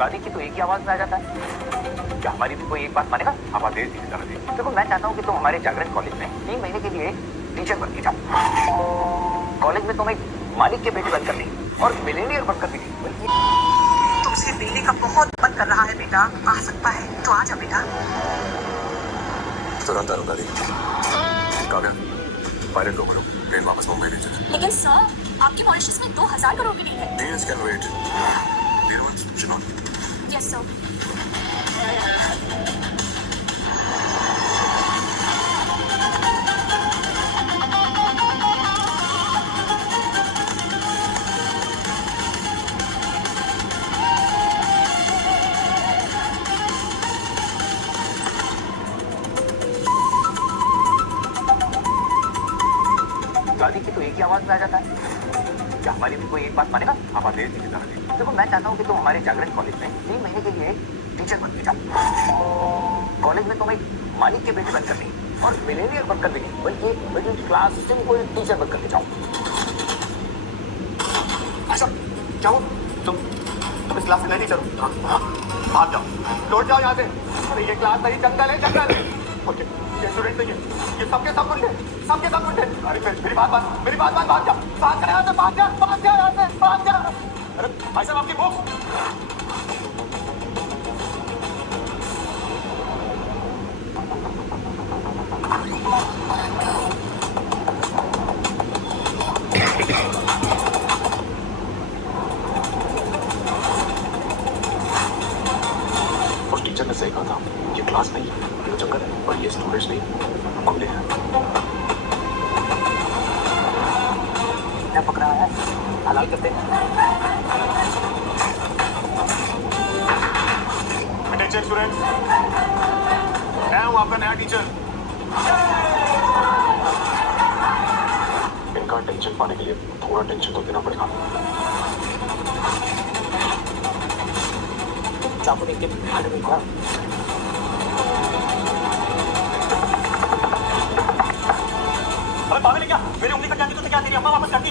दादी की तो एक ही आवाज में आ जाता है। क्या हमारी भी कोई एक बात मानेगा? आप आदेश दीजिए दादाजी। देखो मैं चाहता हूँ कि तुम हमारे जागरण कॉलेज में 3 महीने के लिए टीचर बन के जाओ। कॉलेज में तुम एक मालिक के बेटे बनकर नहीं और मिलेनियर बनकर भी नहीं, बल्कि तुमसे मिलने का बहुत मन कर रहा है बेटा, आ सकता है तो आ जा बेटा। तुरंत आ रहा हूँ दादी। काव्या, पायलट को बोलो ट्रेन वापस मुंबई ले चले। लेकिन सर, आपकी मॉरिशस में 2000 करोड़ की डील है। Deals can wait. Deals should not. Yes sir. दादी की तो एक ही आवाज में आ जाता है। क्या हमारी भी कोई एक बात मानेगा? आप आदेश दीजिए दादाजी। देखो मैं चाहता हूँ कि तुम हमारे जागरण कॉलेज में 3 महीने के लिए टीचर बन के जाओ। कॉलेज में तुम एक मालिक के बेटे बनकर नहीं और मिलेनियर बनकर भी नहीं, बल्कि मिडिल क्लास सिंपल टीचर बनकर के जाओ। अच्छा, क्या हो? तुम इस क्लास से नहीं टीचर हो? भाग जाओ, लौट जाओ यहाँ से। अरे ये क्लास नहीं, जंगल है जंगल। ओके, ये स्टूडेंट नहीं है, ये सबके सब गुंडे, सबके सब गुंडे। अरे मेरी बात मान, भाग जा, भाग जा यहाँ से, भाग जा यहाँ से, भाग जा। अरे भाई साहब आपकी बुक। उस टीचर ने सही कहा था, ये क्लास नहीं है, ये जंगल है और ये स्टूडेंट्स नहीं गुंडे हैं। क्या पकड़ा है? हलाल करते हैं। अटेंशन स्टूडेंट्स, मैं हूँ आपका नया टीचर। इनका टेंशन पाने के लिए थोड़ा टेंशन तो देना पड़ेगा। चाकू देख के हाथ में घुमा। अरे पागल है क्या? मेरी उंगली कट जाती तो क्या तेरी अम्मा वापस करती?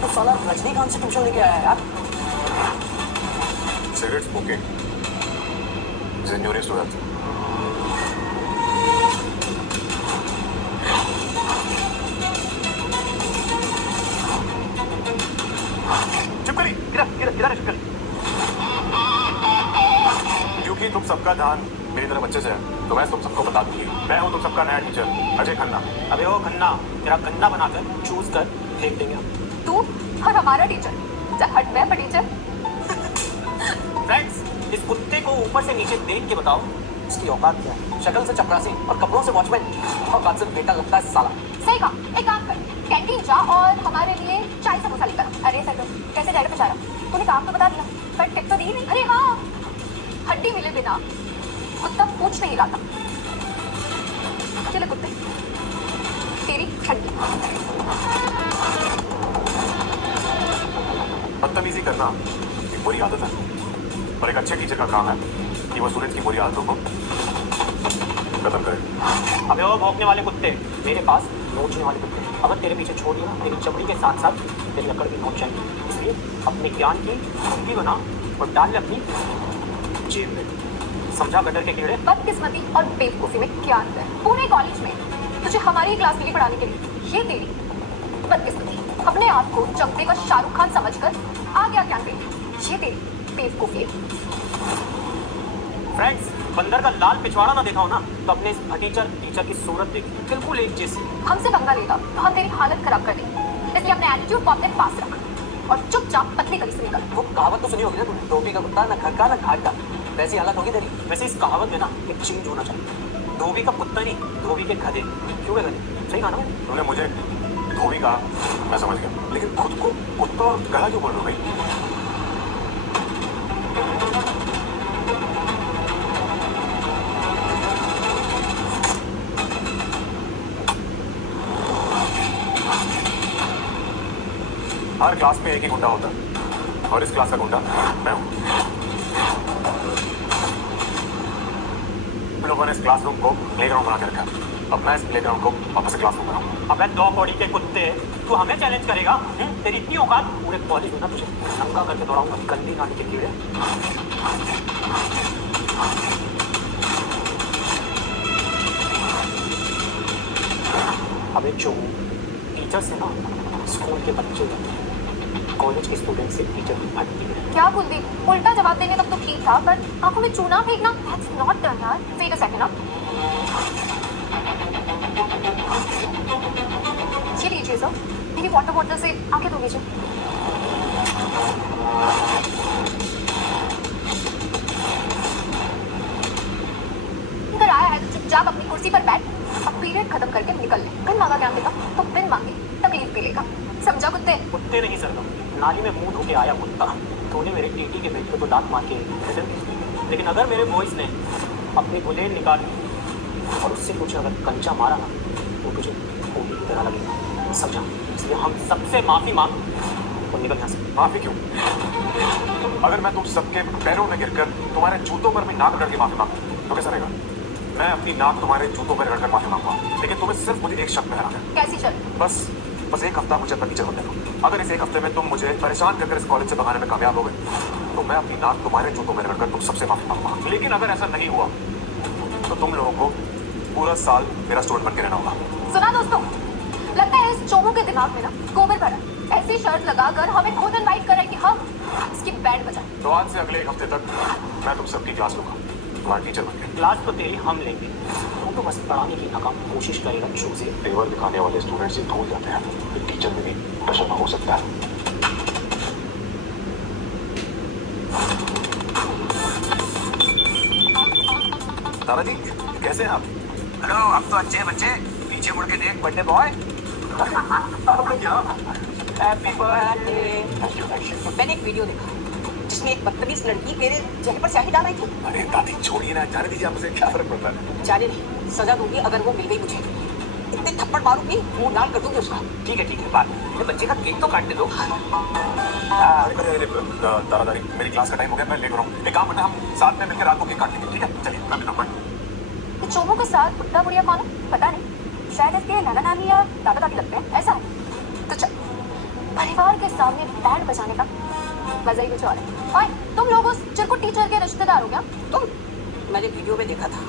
तो साला रजनीकांत से ट्यूशन लेके आया है यार। Cigarette smoking is injurious to health. चुप करी, गिरा चुप करी। क्योंकि तुम सबका ध्यान मेरी तरफ अच्छे से है, तो मैं तुम सबको बता दूंगी। मैं हूँ तुम सबका नया टीचर, अजय खन्ना। अबे ओ खन्ना, तेरा गन्ना बनाकर चूज कर फेंक देंगे हम। तू और हमारा टीचर, चल हट बे टीचर। फ्रेंड्स, इस कुत्ते को ऊपर से नीचे देख के बताओ इसकी औकात क्या है। शक्ल से चपरासी और कपड़ों से वॉचमैन, औकात से बेटा लगता है साला। सही कहा, एक काम कर, कैंटीन जा और हमारे लिए चाय समोसा लेकर आ। अरे सर कैसे जा रहे बेचारा, तूने काम तो बता दिया पर टिप तो दी नहीं। अरे हाँ, हड्डी मिले बिना कुत्ता पूछ नहीं लाता। चले कुत्ते, तेरी हड्डी। बदतमीजी करना एक बुरी आदत है और एक अच्छे टीचर का काम है कि वो स्टूडेंट्स की बुरी आदतों को खत्म करे। अबे ओ भौंकने वाले कुत्ते, मेरे पास नोचने वाले कुत्ते। अगर तेरे पीछे छोड़ दिया तेरी चमड़ी के साथ साथ तेरी अकड़ भी नोच जाएगी। इसलिए अपने ज्ञान की कुंडी बना और डाल ले अपनी जेब में। समझा गटर के कीड़े? बदकिस्मती और बेवकूफी में क्या अंतर है? पूरे कॉलेज में तुझे हमारी क्लास मिली पढ़ाने के लिए, ये तेरी बदकिस्मती। अपने आप को चंपे का शाहरुख खान समझकर आ गया कैंपेन, ये तेरी बेवकूफी। फ्रेंड्स, बंदर का लाल पिछवाड़ा ना देखा हो ना तो अपने इस भतीचर टीचर की सूरत देखी, बिल्कुल एक जैसी। हमसे पंगा लेगा तो हम तेरी हालत खराब कर देंगे, इसलिए अपने एटीट्यूड को अपने पास रख और चुपचाप पतली गली से निकल। वो कहावत तो सुनी होगी ना तूने, धोबी का कुत्ता ना घर का ना घाट का। वैसी हालत होगी तेरी। वैसे इस कहावत में ना एक चेंज होना चाहिए। धोबी का कुत्ता नहीं, धोबी के गधे। क्यों है गधे? सही कहा ना मैंने? तुमने मुझे धोबी कहा, मैं समझ गया, लेकिन खुद को कुत्ता और गधा क्यों बोल रहे हो भाई? हर क्लास में एक ही गुंडा होता है और इस क्लास का गुंडा मैं हूं। तुम लोगों ने इस क्लासरूम को प्लेग्राउंड बना के रखा। अब मैं इस प्लेग्राउंड को वापस से क्लासरूम बनाऊंगा। अबे दो कौड़ी के कुत्ते, तू हमें चैलेंज करेगा? तेरी इतनी औकात? पूरे कॉलेज में ना तुझे नंगा करके दौड़ाऊंगा, गंदी नाली के कीड़े। अबे जो टीचर से ना स्कूल के बच्चे जाते हैं, कॉलेज के स्टूडेंट से टीचर की फटती है। क्या कुलदीप, उल्टा जवाब देने तक तो ठीक था, पर आंखों में चूना फेंकना, दैट्स नॉट डन यार। वेट अ सेकंड ना, ये लीजिए सर, मेरी वाटर बॉटल से आंखें धो लीजिए। इधर आया है तो चुपचाप अपनी कुर्सी पर बैठ, अब पीरियड खत्म करके निकल ले। बिन मांगा ज्ञान देगा तो बिन मांगे तकलीफ भी लेगा, समझा कुत्ते? कुत्ते नहीं सरदम, नाली में मुंह धो के आया कुत्ता। तूने मेरे टीटी के बेटे को दांत मार के रिजल्ट भेज दी, लेकिन अगर मेरे बॉयज ने अपनी गुलेल निकाल और उससे कुछ अगर कंचा मारा ना तो तुझे गोली की तरह लगेगा, समझा? इसलिए हम सबसे माफी मांग और निकल यहाँ से। माफी क्यों? अगर मैं तुम सबके पैरों में गिरकर तुम्हारे जूतों पर भी नाक रगड़ के माफी मांगू तो कैसा रहेगा? मैं अपनी नाक तुम्हारे जूतों पर रगड़ कर माफी मांगूंगा, लेकिन तुम्हें सिर्फ मुझे एक शर्त में हराना है। कैसी शर्त? बस एक हफ्ता मुझे अपना टीचर बनने दो। अगर इस एक हफ्ते में तुम मुझे परेशान करके इस कॉलेज से भगाने में कामयाब हो गए तो मैं अपनी नाक तुम्हारे जूतों में रगड़कर तुम सबसे माफी मांगूंगा। लेकिन अगर ऐसा नहीं हुआ तो तुम लोगों को पूरा साल मेरा स्टूडेंट बन के रहना होगा। सुना दोस्तों, लगता है इस चोमू के दिमाग में ना गोबर भरा। ऐसी शर्त लगाकर हमें खुद इनवाइट कराए कि हम इसकी बैंड बजाएं। तो आज से अगले एक हफ्ते तक मैं तुम सबकी क्लास लूंगा, तुम्हारा टीचर बन के। क्लास तो तेरी हम लेंगे, तू तो बस पढ़ाने की नाकाम कोशिश करेगा। चूजे तेवर दिखाने वाले स्टूडेंट्स से भूल जाते हैं कि टीचर में भी तशब्बुह हो सकता है। दादाजी कैसे हैं आप? हेलो, अब तो अच्छे बच्चे, पीछे मुड़ के देख birthday boy. Happy birthday. Thank you. मैंने एक वीडियो देखा जिसमें एक बदतमीज लड़की मेरे चेहरे पर स्याही डाल रही थी। अरे दादी छोड़िए ना, जाने दीजिए, आपसे क्या फर्क पड़ता है? जाने नहीं, सजा दूंगी अगर वो मिल गई मुझे। इतने थप्पड़ मारूंगी मुंह लाल कर दूंगी उसका। ठीक है बात, ये बच्चे का केक तो काटने दो। अरे दादाजी मेरी क्लास का टाइम हो गया, मैं लेट हो रहा हूँ। एक काम करना, हम साथ में मिलकर रात को केक काट लेंगे, ठीक है? चलिए मैं मिलता हूँ। ये चोमू के साथ बुड्ढा बुढ़िया कौन है पता नहीं, शायद इसके नाना नानी या दादा दादी लगते हैं, ऐसा है। तो चल, परिवार के सामने बैंड बजाने का मजा ही कुछ और है। और तुम लोग उस चिरकुट टीचर के रिश्तेदार हो क्या? तुम? मैंने वीडियो में देखा था,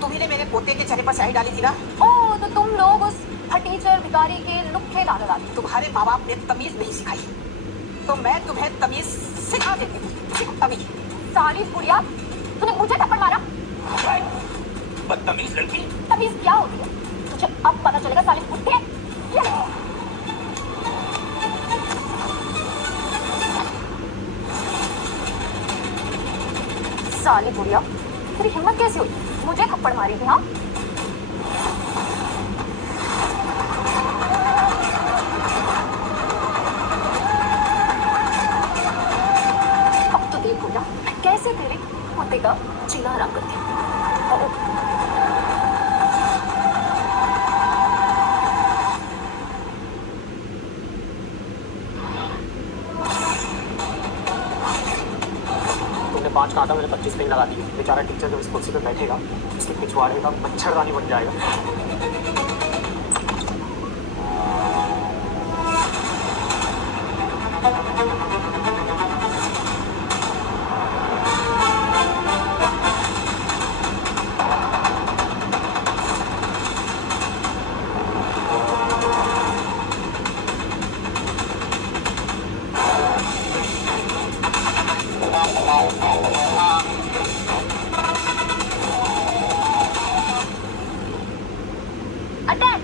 तुम्ही ने मेरे पोते के चेहरे पर स्याही डाली थी ना। ओह, तो तुम लोग उस फटीचर भिखारी के लुक्खे दादा दादी। तुम्हारे माँ बाप ने तमीज नहीं सिखाई, तो मैं तुम्हें तमीज सिखा देती हूँ अभी। सारी बुढ़िया, तूने मुझे थप्पड़ मारा। बदतमीज लड़की। तमीज क्या होती है तुझे अब पता चलेगा साले बुढ़े। साली बुढ़िया, तेरी हिम्मत कैसे हुई मुझे थप्पड़ मारी थी? हाँ, अब तो देख बुढ़िया कैसे तेरे कुत्ते का जीना हराम करती है। तुमने 5 कहा था, मैंने 25 पिन लगा दी। बेचारा टीचर जब इस कुर्सी पर बैठेगा इसके पिछवाड़े का मच्छरदानी बन जाएगा। अटैक!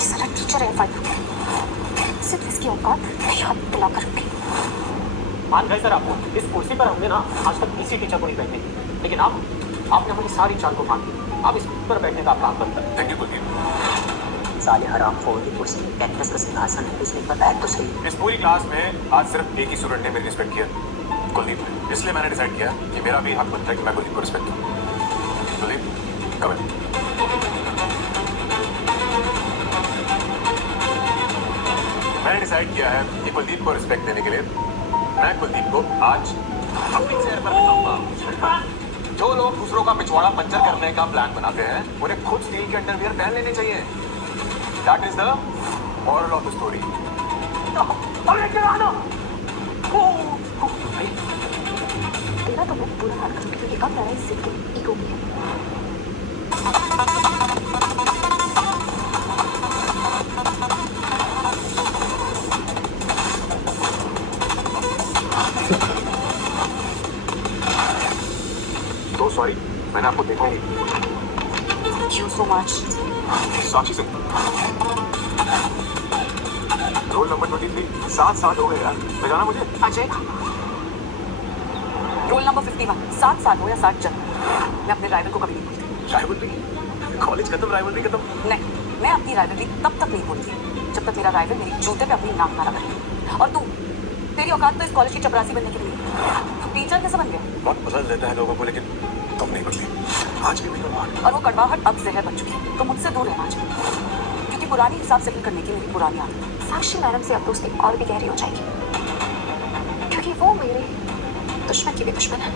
सारा टीचर है फाइट, सिर्फ इसकी औकात याद दिला कर रखी। मान गए सर आपको, इस कुर्सी पर हमने ना आज तक किसी टीचर को नहीं बैठने दी, लेकिन आपने हमारी सारी चाल को मान दी। अब इस पर बैठने का काम बनता है। Thank you Kuldeep. साले हराम खोर की कुर्सी में कैक्टस का सिंहासन है, इसलिए बताया तो सही। इस पूरी क्लास में आज सिर्फ एक ही स्टूडेंट ने मेरी रिस्पेक्ट किया, कुलदीप ने। इसलिए मैंने डिसाइड किया कि मेरा भी हक बनता है कि मैं कुलदीप को रिस्पेक्ट दूं। कुलदीप कम इन। मैंने डिसाइड डिसाइड किया है कि कुलदीप को रिस्पेक्ट देने के लिए मैं कुलदीप को आज अपनी चेयर पर बिठाऊंगा। जो लोग दूसरों का पिछवाड़ा पंचर करने का प्लान बनाते हैं उन्हें खुद स्टील के अंडरवियर पहन लेने चाहिए। That is the moral of the story. तेरा तो बहुत बुरा हाल करूंगी क्योंकि अब लड़ाई सिर्फ ईगो की है। तो सॉरी, मैंने आपको देखा ही नहीं। Thank you so much. Sakshi Singh, roll number 23, 7 साल हो गए यार, बजाना मुझे। अजय रोल नंबर 51, 7 साल हो या 60 जन्म, मैं अपने राइवल को कभी नहीं भूलती। राइवलरी, कॉलेज खत्म, राइवलरी खत्म। नहीं, मैं अपनी राइवलरी तब तक नहीं भूलती जब तक मेरा राइवल मेरी जूते पे अपनी नाक ना लगाए। और तू, तेरी औकात तो इस कॉलेज की चपरासी बनने की नहीं है। तू टीचर कैसे बन गया? बहुत पसंद रहता है लोगों को, लेकिन तुम नहीं बदली। आज भी मेरा बात। और वो कड़वाहट अब जहर बन चुकी है, तो मुझसे दूर रहना चाहिए, क्योंकि पुरानी हिसाब सेटल करने की मेरी पुरानी आदत है। साक्षी मैडम से अब दोस्ती और भी गहरी हो जाएगी क्योंकि वो मेरे दुश्मन की भी दुश्मन है।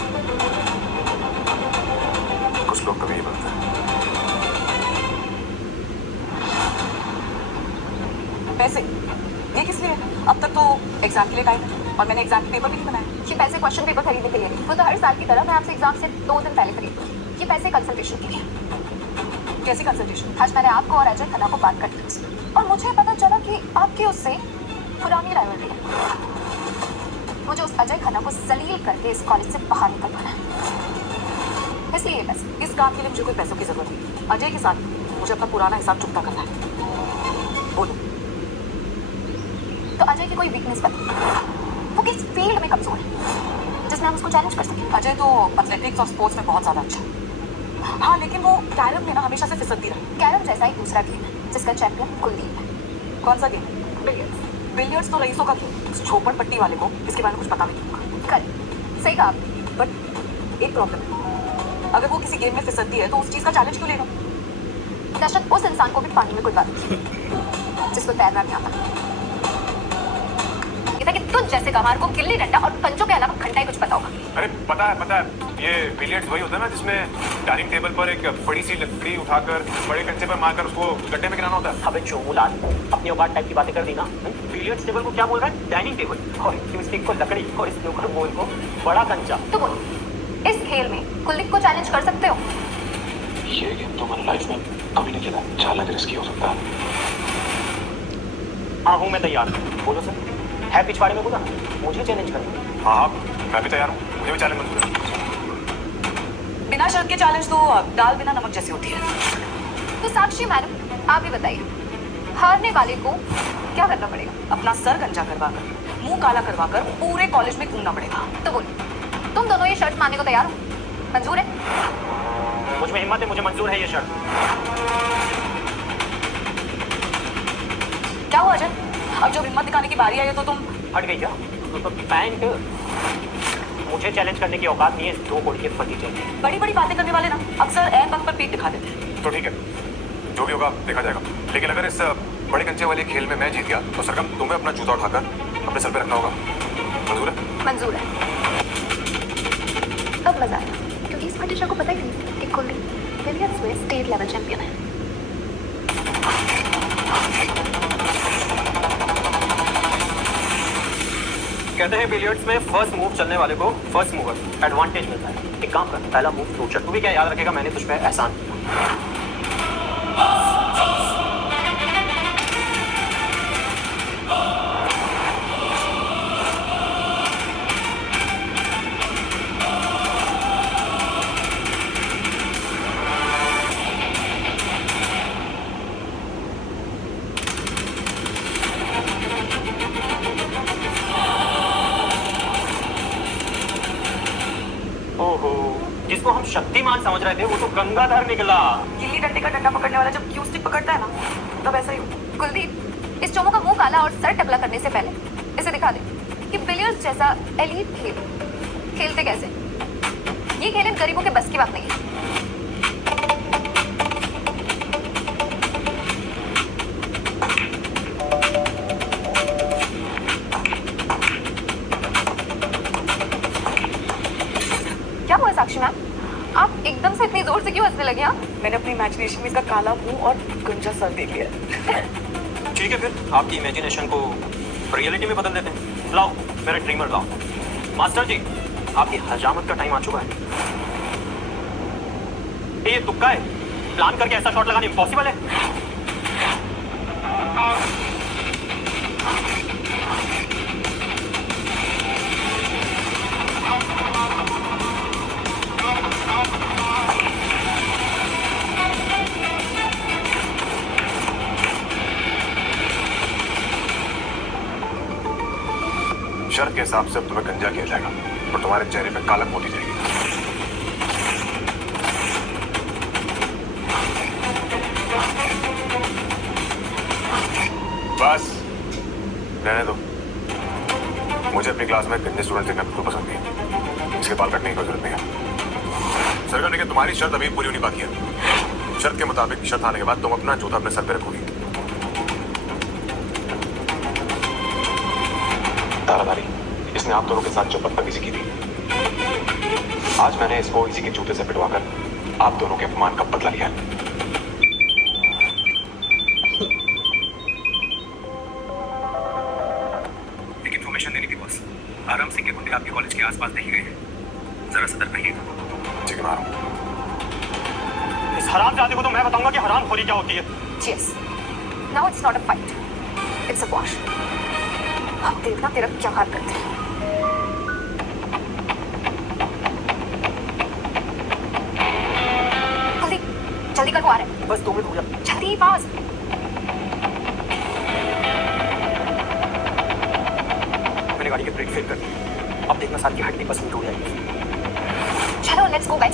कुछ लोग कभी नहीं बनते। पैसे ये किस लिए है? अब तक तो एग्जाम के लिए टाइम है और मैंने एग्जाम के पेपर भी नहीं बनाए। ये पैसे क्वेश्चन पेपर खरीदने के लिए नहीं, वो तो हर साल की तरह मैं आपसे एग्जाम से 2 दिन पहले खरीदूंगी। ये पैसे कंसल्टेशन के लिए। कैसी कंसल्टेशन? आज मैंने आपको और अजय खन्ना को बात कर दी और मुझे पता चला कि आपकी उससे पुरानी राइवलरी है। मुझे उस अजय खन्ना को जलील करके इस कॉलेज से बाहर निकलवाना है, इसलिए पैसे। इस काम के लिए मुझे कोई पैसों की जरूरत नहीं। अजय के साथ मुझे अपना पुराना हिसाब चुकता करना है। बोलो। तो अजय की कोई वीकनेस बताओ, वो किस फील्ड में कमजोर है जिसमें हम उसको चैलेंज कर सकें। अजय तो एथलेटिक्स और स्पोर्ट्स में बहुत ज्यादा अच्छा है। हाँ, लेकिन वो कैरम में ना हमेशा से फिसलती रही। कैरम जैसा ही दूसरा गेम है जिसका चैंपियन कुलदीप है। कौन सा गेम? बिलियर्ड्स। बिलियर्ड्स तो रईसों का खेल। उस झोपड़ पट्टी वाले को इसके बारे में कुछ पता भी नहीं होगा। करेक्ट, सही कहा आपने। बट एक प्रॉब्लम है, अगर वो किसी गेम में फिसलती है तो उस चीज का चैलेंज क्यों लेगा? दर्शक उस इंसान को भी पानी में कुलवा दीजिए जिसको तैरना नहीं आता। ये था कि तुझ जैसे गंवार को गिल्ली डंडा और कंचों के अलावा घंटा ही कुछ पता होगा। अरे पता है, ये बिलियर्ड्स वही होता है ना जिसमें डाइनिंग टेबल पर एक बड़ी सी लकड़ी उठाकर बड़े कंचे पर मारकर उसको गड्ढे में गिराना होता है। अबे चोमुलाल, अपनी औकात टाइप की बातें कर दी ना। बिलियर्ड्स टेबल को क्या बोल रहा है? Dining table. और इसकी स्टिक को लकड़ी और इसके ऊपर बोल को बड़ा कंचा। तो बोलो, इस खेल में कुलदीप को चैलेंज कर सकते हो? ये गेम तो मैंने लाइफ में कभी नहीं खेला, चालाक रिस्की हो सकता है। हाँ हूँ मैं तैयार। बोलो सर, है पिछवाड़े में बोला मुझे चैलेंज करेंगे। हाँ, मैं भी तैयार हूँ, मुझे भी चैलेंज मंजूर है। बिना शर्त के चैलेंज तो दाल बिना नमक जैसी होती है। तो साक्षी मैडम, आप ही बताइए, हारने वाले को क्या करना पड़ेगा? अपना सर गंजा करवाकर, मुंह काला करवाकर पूरे कॉलेज में घूमना पड़ेगा। तो बोलो, तुम दोनों ये शर्त मानने को तैयार हो? मंजूर है? मुझ में हिम्मत है, मुझे मंजूर है ये शर्त। क्या हुआ अजय? अब जब हिम्मत दिखाने की बारी आई है तो तुम हट गई क्या? तो पैंट, मुझे चैलेंज करने की औकात नहीं है इस 2 कोड़ी के फटीचे। बड़ी बड़ी बातें करने वाले ना अक्सर ऐन वक्त पर पीठ दिखा देते हैं। तो ठीक है, जो भी होगा देखा जाएगा। लेकिन अगर इस बड़े कंचे वाले खेल में मैं जीत गया तो सरगम तुम्हें अपना जूता उठाकर अपने सर पे रखना होगा। मंजूर है? मंजूर है। अब मजा आया, क्योंकि इस टीचर को पता ही नहीं कि कुलदीप बिलियर्ड्स में स्टेट लेवल चैंपियन है। कहते हैं बिलियर्ड्स में फर्स्ट मूव चलने वाले को फर्स्ट मूवर एडवांटेज मिलता है। एक काम कर, पहला मूव तू चल। तू भी क्या याद रखेगा, मैंने तुझ पे एहसान किया। ओहो, जिसको हम शक्तिमान समझ रहे थे वो तो गंगाधर निकला। गिल्ली डंडे का डंडा पकड़ने वाला जब क्यू स्टिक पकड़ता है ना, तब ऐसा ही होता है। कुलदीप, इस चोमो का मुंह काला और सर टकला करने से पहले इसे दिखा दे कि बिलियर्ड्स जैसा एलीट खेल खेलते कैसे। ये खेल इन गरीबों के बस की बात नहीं है। आप एकदम से इतनी जोर से क्यों हंसने लगे? हाँ, मैंने अपनी इमेजिनेशन में इसका काला मुंह और गंजा सर देख लिया। ठीक है, फिर आपकी इमेजिनेशन को रियलिटी में बदल देते हैं। लाओ मेरा ड्रीमर लाओ। मास्टर जी, आपकी हजामत का टाइम आ चुका है। ये तुक्का है, प्लान करके ऐसा शॉट लगाना इम्पॉसिबल है। शर्त के हिसाब से अब तुम्हें गंजा किया जाएगा और तुम्हारे चेहरे पे कालक मोती जाएगी। बस रहने दो। मुझे अपनी क्लास में गंजे स्टूडेंट देखना बिल्कुल पसंद नहीं है। इसके बाल कटने की कोई जरूरत नहीं है। सर कहने के तुम्हारी शर्त अभी पूरी होनी बाकी है। शर्त के मुताबिक शर्त आने के बाद तुम अपना जूता अपने सर पे रखोगी। ताराधारी, इसने आप दोनों के साथ जो बदतमीजी की थी, आज मैंने इसको इसी के जूते से पिटवाकर आप दोनों के अपमान का बदला लिया। एक इन्फॉर्मेशन देनी थी बॉस। आराम सिंह के गुंडे आपके कॉलेज के आसपास देखे गए हैं, जरा सतर्क रहिएगा। ठीक है मारो। इस हरामजादे को तो मैं बताऊंगा कि हरामखोरी क्या होती है। Yes. Now it's not a fight. It's a wash. अब देखना तेरा क्या हाल करते हैं। जल्दी जल्दी कर, वो आ रहे हैं। बस 2 मिनट हो गया। जल्दी पास। मैंने गाड़ी के ब्रेक फेल कर दी। अब देखना साल की हड्डी बस में टूट जाएगी। चलो लेट्स गो बैक।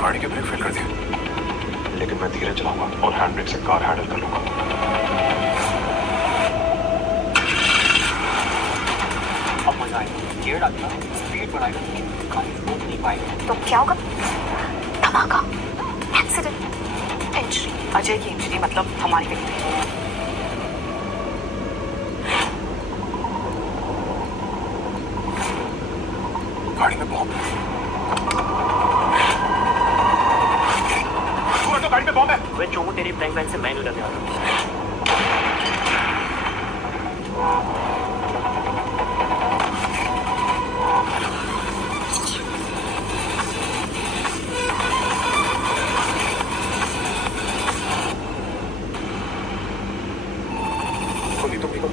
गाड़ी के ब्रेक फेल कर दिए, लेकिन मैं धीरे चलाऊंगा और हैंड ब्रेक से कार हैंडल कर लूंगा। अब मजा आएगा। गियर डालना, स्पीड बढ़ाएगा, गाड़ी रोक नहीं पाएगा। तो क्या होगा? धमाका, एक्सीडेंट, इंजरी। अजय की इंजरी मतलब हमारी विक्ट्री। गाड़ी में बॉम्ब। तो गाड़ी में बॉम्ब है। वे चोमू तेरी फ्रैंक लाइन से मैं नहीं डरने वाला। तुम ठीक हो?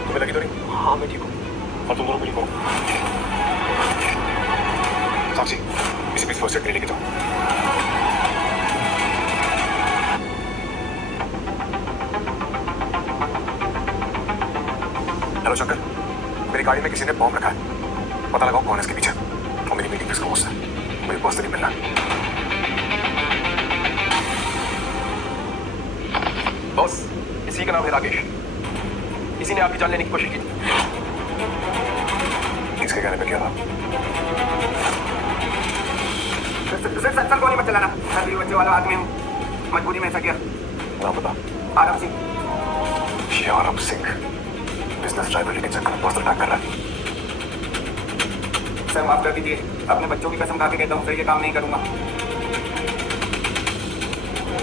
तुम्हें लगी तो नहीं? हाँ मैं ठीक हूँ। और तुम दोनों भी ठीक हो? साक्षी, इसी बीच फर्स्ट एड लेके जाओ। हेलो शंकर, मेरी गाड़ी में किसी ने बॉम्ब रखा है। पता लगाओ कौन है इसके पीछे और मेरी मीटिंग किसको मुझसे मुझे पर्सनली मिलना है। बॉस, इसी का नाम है राकेश। इसी ने आपकी जान लेने की कोशिश की। इसके कहने पे क्या था? सर गोली मत चलाना। सर बच्चे वाला आदमी हूँ, मजबूरी में ऐसा किया। नाम बता। आराम सिंह। ये आराम सिंह बिजनेस ड्राइवर लेके चक्कर में पर्सनल अटैक कर रहा है। सर माफ कर दीजिए, अपने बच्चों की कसम खा के कहता हूँ सर ये काम नहीं करूंगा।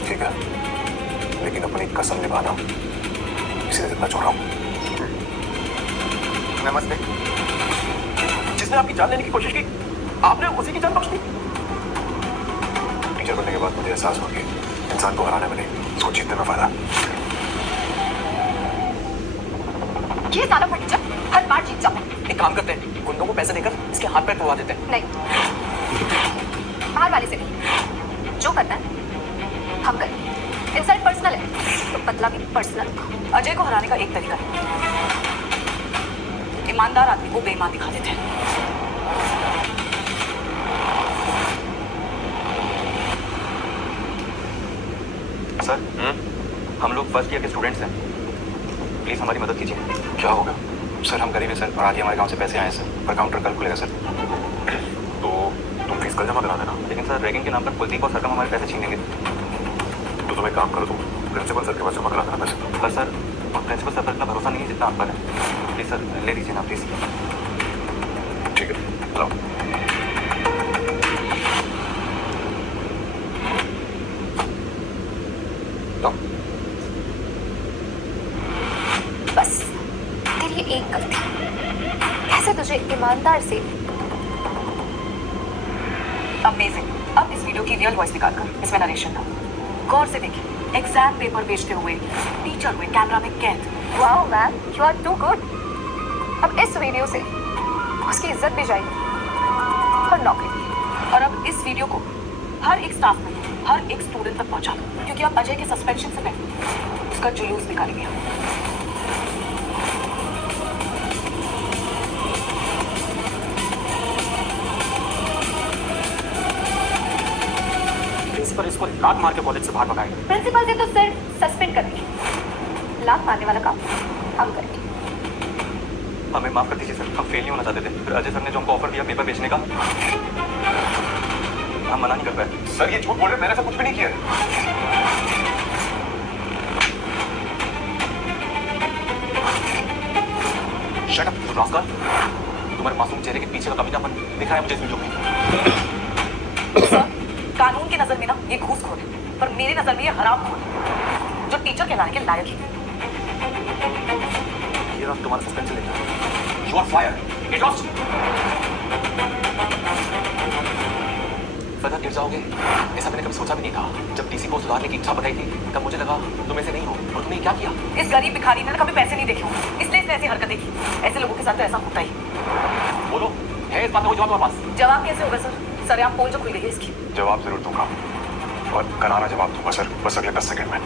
ठीक है, लेकिन अपनी कसम निभाना इसी जितना छोड़ रहा हूँ। नमस्ते। जिसने आपकी जान लेने की कोशिश की, आपने उसी की जान बख्श दी। टीचर बनने के बाद मुझे एहसास हुआ कि इंसान को हराने में नहीं, उसको जीतने में फायदा। ये साला फटीचर हर बार जीत जाता है। एक काम करते हैं, गुंडों को पैसे देकर इसके हाथ पैर तोड़वा देते हैं। नहीं, बाहर वाले से नहीं। जो करना है हम करें। इंसल्ट पर्सनल है तो बदला भी पर्सनल। अजय को हराने का एक तरीका है, ईमानदार आदमी को बेईमान दिखा देते हैं। सर, हम लोग फर्स्ट ईयर के स्टूडेंट्स हैं, प्लीज़ हमारी मदद कीजिए। क्या होगा? सर हम गरीब हैं सर, और आज ही हमारे गांव से पैसे आए हैं सर, पर काउंटर कल खुलेगा सर। तो तुम फीस कल जमा करा देना। लेकिन सर रैगिंग के नाम पर कुलदीप और सरगम हमारे पैसे छीन लेंगे। तो तुम एक काम करो, तुम प्रिंसिपल सर के पास जमा करा देना पैसे। पर सर और प्रिंसिपल सर पर इतना भरोसा नहीं है जितना आप पर है। प्लीज सर ले लीजिए ना प्लीज। ठीक है, लो। लो। बस तेरी ये एक गलती, कैसे तुझे ईमानदार से। अमेजिंग। अब इस वीडियो की रियल वॉइस निकाल कर इसमें नरेशन था। गौर से देखिए, एग्जाम पेपर बेचते हुए टीचर हुए कैमरा में कैद। Wow man, you are too good. अब इस वीडियो से उसकी इज्जत भी जाएगी और नौकरी भी। और अब इस वीडियो को हर एक स्टाफ में, हर एक स्टूडेंट तक पहुंचा दो, क्योंकि अब अजय के सस्पेंशन से पहले उसका जुलूस निकालेंगे हम। प्रिंसिपल इसको लात मार के कॉलेज से बाहर भगाएगा। प्रिंसिपल से तो सर सस्पेंड करेंगे, लात मारने वाला काम हम करेंगे। हमें माफ कर दीजिए सर, हम फेल नहीं होना चाहते थे। फिर अजय सर ने जो हमको ऑफर दिया पेपर बेचने का, हम मना नहीं कर पाए। सर ये झूठ बोल रहे, मैंने ऐसा कुछ भी नहीं किया। Shut up you rascal. तुम्हारे मासूम चेहरे के पीछे का कमीनापन दिखा है मुझे इस वीडियो में। सर, कानून की नजर में ना ये घूसखोर है, पर मेरी नजर में ये हरामखोर है, जो टीचर कहलाने के लायक ही है। ये रहा तुम्हारा suspension letter. You are fired. Get lost. सजा गिर जाओगे ऐसा मैंने कभी सोचा भी नहीं था। जब टीसी को सुधारने की इच्छा बताई थी तब मुझे लगा तुम ऐसे नहीं हो, और तुमने क्या किया? इस गरीब भिखारी ने कभी पैसे नहीं देखे होंगे, इसलिए इसने ऐसी हरकतें की। ऐसे लोगों के साथ तो ऐसा होता ही। बोलो, है इस बात का कोई जवाब तुम्हारे पास? जवाब कैसे होगा सर? सरेआम पोल जो खुल गई है इसकी। जवाब जरूर दूंगा और करारा जवाब दूंगा सर, बस अगले 10 सेकंड में।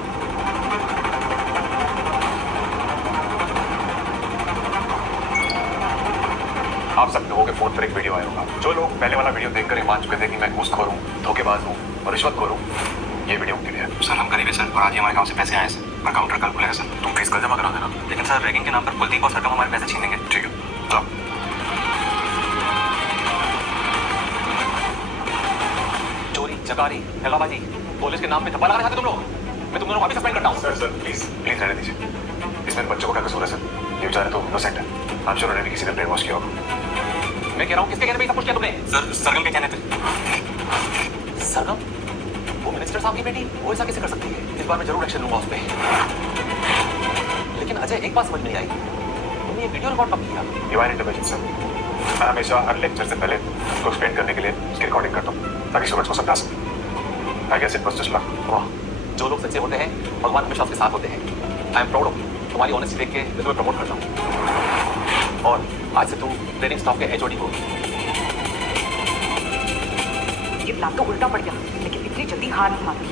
आप सब लोगों के फोन पर एक वीडियो आया होगा। जो लोग पहले वाला वीडियो देखकर ईमान चुके थे कि मैं घूसखोर हूँ, धोखेबाज हूँ और रिश्वतखोर हूँ, ये वीडियो उनके लिए है। सर हम करीबी सर, और आज ही हमारे गांव से पैसे आए सर, और काउंटर कल खुलेगा सर। तुम फीस कल जमा करा देना। लेकिन सर रैगिंग के नाम पर कुलदीप और सरगम हमारे पैसे छीनेंगे। ठीक है, जाओ। चोरी, चकारी, हेलाबाजी, पुलिस के नाम पे धब्बा लगाना चाहते तुम लोग? मैं तुम दोनों को अभी सस्पेंड करता हूँ। सर प्लीज प्लीज रहने दीजिए। इसमें बच्चों को क्या कसूर है सर? ये बेचारे तो इनोसेंट है। आप श्योर उन्होंने भी किसी ने ब्रेन वॉश किया होगा। मैं कह रहा हूँ किसके कहने पे सब कुछ किया तुमने? सर सरगम के कहने पे। सरगम? वो मिनिस्टर साहब की बेटी, वो ऐसा कैसे कर सकती है? इस बार मैं जरूर एक्शन लूंगा उस पे। लेकिन अजय एक बात समझ नहीं आई, तुमने ये वीडियो रिकॉर्ड कब किया? Divine intervention sir. मैं हमेशा हर लेक्चर से पहले उसको एक्सप्लेन करने के लिए उसकी रिकॉर्डिंग करता हूँ ताकि स्टूडेंट्स को समझा सके। I guess it was just luck. वाह, जो लोग सच्चे होते हैं भगवान हमेशा उसके साथ होते हैं। I am proud of you. तुम्हारी ऑनेस्टी देख के मैं तुम्हें प्रमोट करता हूँ, और आज से तू ट्रेनिंग स्टाफ के एचओडी हो। ये प्लान तो उल्टा पड़ गया, लेकिन इतनी जल्दी हार नहीं मानी।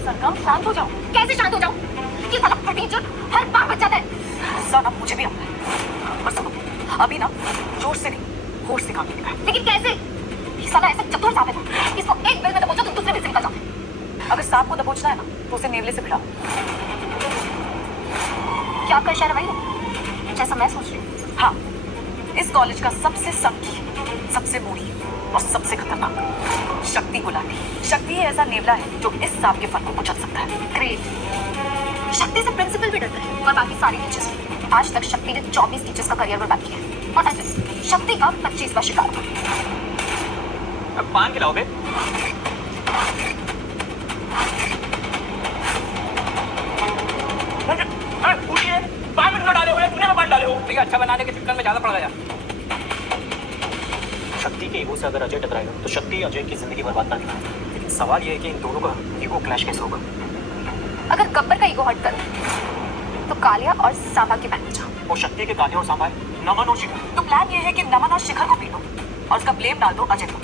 सरगम शांत हो जाओ। कैसे शांत हो जाऊं? ये साला टीचर हर बार बच जाता है। साला मुझे भी आता है, पर सुनो, अभी ना जोर से नहीं, होश से काम लेगा है। लेकिन कैसे? ये साला ऐसा चतुर साबित है, इसको एक बेल में दबोचो तो दूसरे बेल से निकल जाता है। अगर सांप को दबोचना है ना, तो उसे नेवले से भिड़ाओ। क्या कर इशारा वही है जैसा मैं सोच रही हूँ। हाँ, इस कॉलेज का सबसे संकी, सबसे मोड़ी और सबसे खतरनाक शक्ति गुलाटी। शक्ति ही ऐसा नेवला है जो इस सांप के फन को कुचल सकता है। ग्रेट। शक्ति से प्रिंसिपल भी डरता है और बाकी सारे टीचर्स भी। आज तक शक्ति ने 24 टीचर्स का करियर बर्बाद किया है और अजय शक्ति का 25वां शिकार हुआ। अब पान खिलाओगे? उठिए, पान में डाले हो या तूने में पान डाले हो? भैया अच्छा बनाने के चक्कर में ज्यादा पड़ गया। शक्ति के ईगो से अगर अजय टकराएगा तो शक्ति अजय की जिंदगी बर्बाद ना दिखाए। लेकिन सवाल यह है कि इन दोनों का ईगो क्लैश कैसे होगा? अगर गब्बर का ईगो हट कर तो कालिया और सांबा की बैठ जा। वो शक्ति के कालिया और सांबा है, नमन और शिखर। तो प्लान ये है कि नमन और शिखर को पीटो और उसका ब्लेम डाल दो अजय को।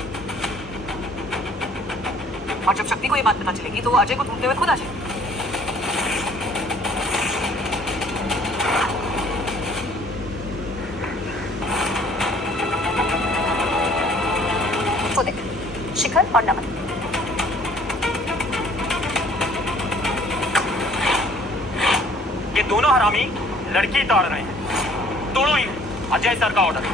और जब शक्ति को ये बात पता चलेगी तो वो अजय को ढूंढते हुए खुद आ जाए। तो देख, शिखर और नमन। ये दोनों हरामी लड़की ताड़ रहे हैं, दोनों ही। अजय सर का ऑर्डर है।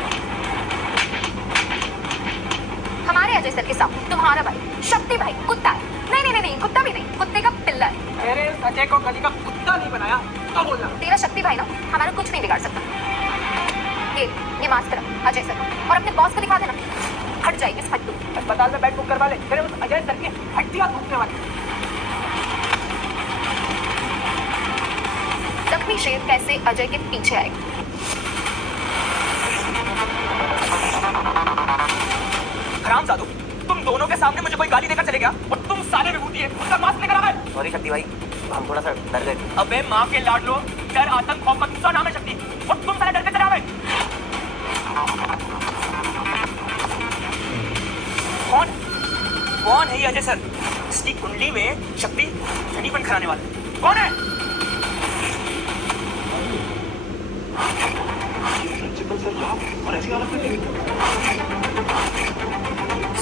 हमारे अजय सर के सामने तुम्हारा भाई शक्ति भाई कुत्ता है। नहीं, कुत्ता भी नहीं, कुत्ते का पिल्ला है। मेरे अजय को गली का कुत्ता नहीं बनाया तो बोलना। तेरा शक्ति भाई ना हमारा कुछ नहीं बिगाड़ सकता। ये मास्क रख अजय सर, और अपने बॉस को दिखा देना, हट जाएगी इस फट्टू। अस्पताल में बेड बुक करवा ले, फिर उस अजय सर की हड्डियां टूटने वाली। जख्मी शेर कैसे अजय के पीछे आएगा? हरामजादू, तुम दोनों के सामने मुझे कोई गाली देकर चले गया और तुम साले विभूति है उसका मास्क लेकर आ गए। सॉरी शक्ति भाई, हम थोड़ा सा डर गए थे। अबे माँ के लाडलो, डर आतंक खौफ का दूसरा नाम है शक्ति, और तुम साले डर के चले आ गए। कौन है ये अजय सर? इसकी कुंडली में शक्ति शनिपन खराने वाला कौन है?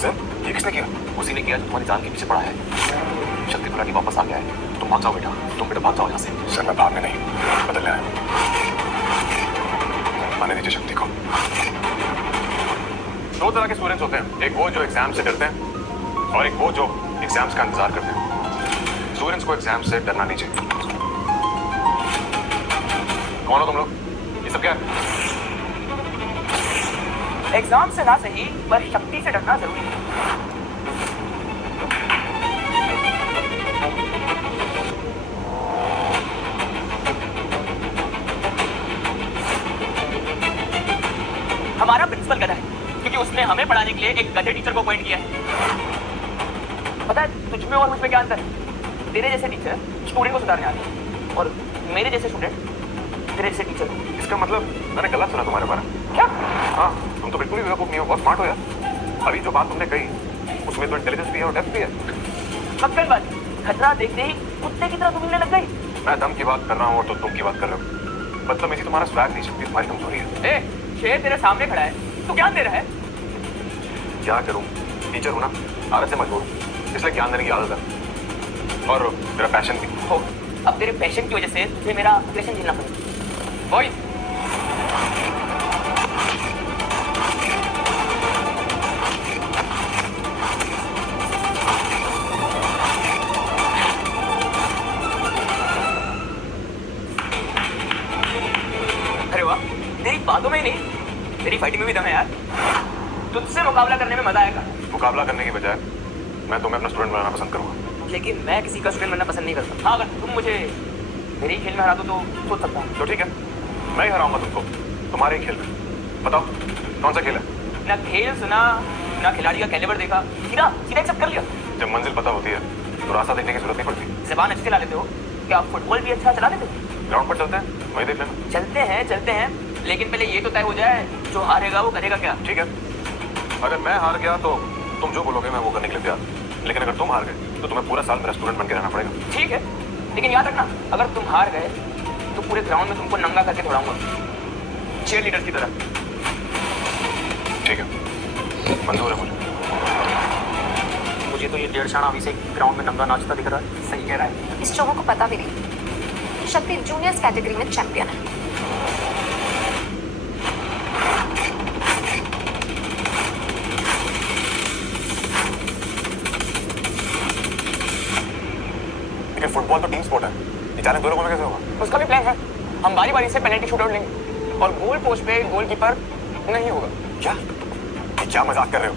सर, ये किसने किया? उसी ने किया जो तुम्हारी जान के पीछे पड़ा है। शक्ति बुलानी वापस आ गया है। तुम भाग जाओ बेटा, तुम बेटा भाग जाओ यहाँ से। सर, मैं भागने नहीं, बदलने आया हूँ। आने दीजिए शक्ति को। दो तरह के स्टूडेंट्स होते हैं, एक वो जो एग्जाम से डरते हैं और एक वो जो एग्जाम्स का इंतजार करते हैं। स्टूडेंट्स को एग्जाम से डरना नहीं चाहिए। कौन हो तुम लोग? ये सब क्या है? एग्जाम से ना सही पर शक्ति से डरना जरूरी है। हमारा प्रिंसिपल गधा है क्योंकि उसने हमें पढ़ाने के लिए एक गधे टीचर को अपॉइंट किया है। पता है तुझ में और मुझ में क्या अंतर है? तेरे जैसे टीचर स्टूडेंट को सुधारने आते हैं और मेरे जैसे स्टूडेंट तेरे जैसे टीचर को। इसका मतलब मैंने गलत सुना तुम्हारे बारे में। क्या? हाँ, तुम तो बिल्कुल ही बेवकूफ नहीं हो, बहुत स्मार्ट हो यार। अभी जो बात तुमने कही उसमें तो इंटेलिजेंस भी है और डेप्थ भी है। मक्कल बात, खतरा देखते ही कुत्ते की तरह घूमने लग गई। मैं दम की बात कर रहा हूँ और तो तुम की बात कर रहे हो। बदतमीजी तुम्हारा स्वैग नहीं, शक्ति तुम्हारी कमजोरी है। ए, शेर तेरे सामने खड़ा है, तू ज्ञान दे रहा है। क्या करूँ, टीचर हूँ ना, आदत से मजबूर हूँ, इसलिए ज्ञान देने की आदत है और मेरा पैशन भी। हो, अब तेरे पैशन की वजह से तुझे मेरा अग्रेशन झेलना पड़ेगा। बॉयज, अरे वाह, तेरी बातों में ही नहीं तेरी फाइटिंग में भी दम है यार। तुझसे मुकाबला करने में मजा आएगा। मुकाबला करने की बजाय मैं तुम्हें अपना स्टूडेंट बनाना पसंद करूँगा। लेकिन मैं किसी का स्टूडेंट बनना पसंद नहीं करता। हाँ, अगर तुम मुझे मेरे ही खेल में हरा दो तो सोच सकता हूँ। तो ठीक है, मैं ही हराऊंगा तुमको तुम्हारे ही खेल में। बताओ कौन सा खेल है? ना खेल सुना, ना खिलाड़ी का कैलिबर देखा, सीधा सीधा एक्सेप्ट कर लिया। जब मंजिल पता होती है तो रास्ता देखने की जरूरत नहीं पड़ती। ज़बान अच्छी चला लेते हो, क्या आप फुटबॉल भी अच्छा चला लेते हो? ग्राउंड पर चलते हैं, वही देख लेना। चलते हैं, लेकिन पहले ये तो तय हो जाए जो हारेगा वो करेगा क्या। ठीक है, अगर मैं हार गया तो तुम जो बोलोगे मैं वो करने के लिए तैयार हूं। लेकिन अगर तुम हार गए तो तुम्हें पूरा साल मेरा स्टूडेंट बन के रहना पड़ेगा। ठीक है, लेकिन याद रखना, अगर तुम हार गए तो पूरे ग्राउंड में तुमको नंगा करके दौड़ाऊंगा, चीयर लीडर की तरह। ठीक है, मंजूर है मुझे। मुझे तो ये डेढ़ अभी से ग्राउंड में नंगा नाचता दिख रहा है। सही कह रहा है। इस चौकों को पता भी नहीं, शक्ति जूनियर्स कैटेगरी में चैंपियन है। लेकिन फुटबॉल तो टीम स्पोर्ट है, ये जाने दो लोगों में कैसे होगा? उसका भी प्लान है, हम बारी बारी से पेनल्टी शूटआउट लेंगे और गोल पोस्ट पे गोलकीपर नहीं होगा। क्या ये क्या मजाक कर रहे हो?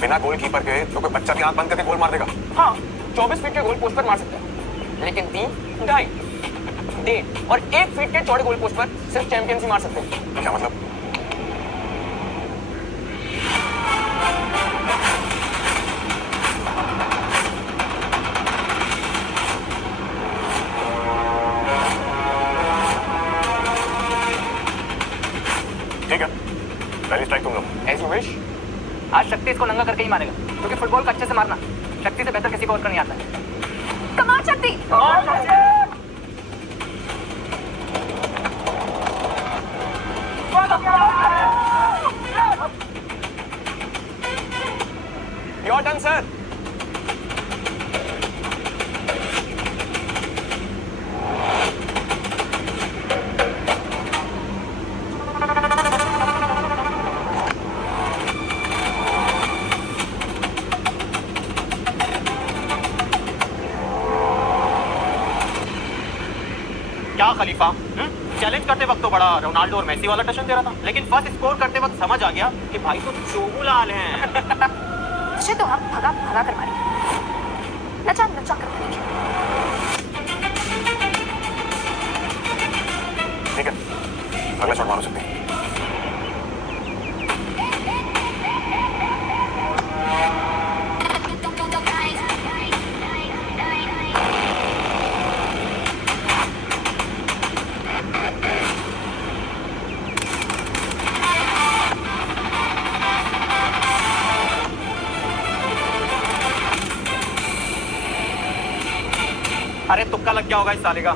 बिना गोलकीपर के तो कोई बच्चा भी आंख बंद करके गोल मार देगा? हाँ, 24 फीट के गोल पोस्ट पर मार सकते हैं, लेकिन 3, 2.5, 1.5 और 1 फीट के चौड़े गोल पोस्ट पर सिर्फ चैंपियंस ही मार सकते हैं। क्या मतलब? ठीक है, पहली स्ट्राइक तुम लो। As you wish। आज शक्ति इसको नंगा करके ही मारेगा, क्योंकि फुटबॉल का अच्छे से मारना शक्ति से बेहतर किसी को और नहीं आता है। कमाल शक्ति। Your turn, sir। क्या खलीफा, चैलेंज करते वक्त तो बड़ा रोनाल्डो और मेसी वाला टशन दे रहा था, लेकिन फर्स्ट स्कोर करते वक्त समझ आ गया कि भाई तो चोबुलाल हैं। तुझे तो हम भगा भगा कर मारेंगे, नचा नचा कर मारेंगे। ठीक है, अगला शॉट मारो सकते हैं। अरे तुक्का लग गया होगा इस साले का।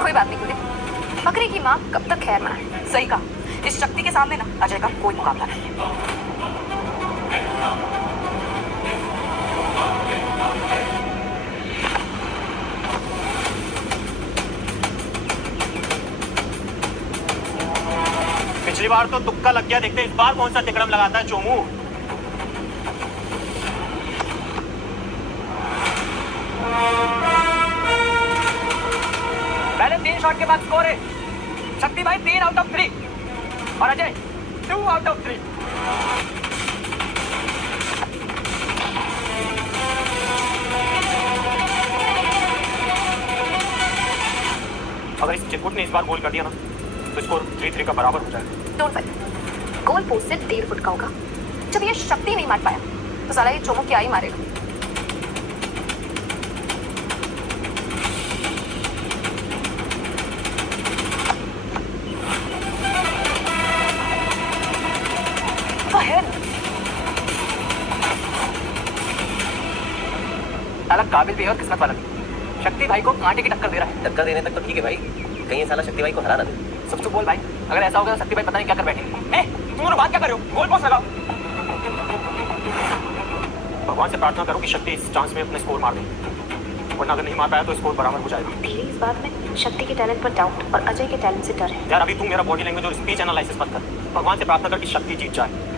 कोई बात नहीं कुलदीप, बकरी की माँ कब तक खैर मनाए। सही कहा, इस शक्ति के सामने ना अजय का कोई मुकाबला नहीं है। पिछली बार तो तुक्का लग गया, देखते इस बार कौन सा तिकड़म लगाता है चोमू। पहले 3 शॉट के बाद स्कोर है शक्ति भाई 3 आउट ऑफ 3 और अजय 2 आउट ऑफ 3। अगर इस चिरकुट ने इस बार गोल कर दिया ना तो स्कोर 3-3 का बराबर हो जाएगा। डोंट वरी, गोल पोस्ट से 1.5 फुट का होगा। जब ये शक्ति नहीं मार पाया तो साला ये चोमू क्या ही मारेगा। साला काबिल भी है और किस्मत वाला भी। शक्ति भाई को कांटे की टक्कर दे रहा है। टक्कर देने तक तो ठीक है भाई, कहीं ये साला शक्ति भाई को हरा ना दे। सब चुप बोल भाई, अगर ऐसा होगा तो शक्ति भाई पता नहीं क्या कर बैठे। तुम लोग बात क्या कर रहे हो? गोल पोस्ट लगाओ। भगवान से प्रार्थना करो कि शक्ति इस चांस में अपने स्कोर मार दे, वरना अगर नहीं मार पाया तो स्कोर बराबर हो जाएगा। मेरी इस बात में शक्ति के टैलेंट पर डाउट और अजय के टैलेंट से डर है। यार अभी तू मेरा बॉडी लैंग्वेज और स्पीच एनालिसिस मत कर, भगवान से प्रार्थना कर कि शक्ति जीत जाए।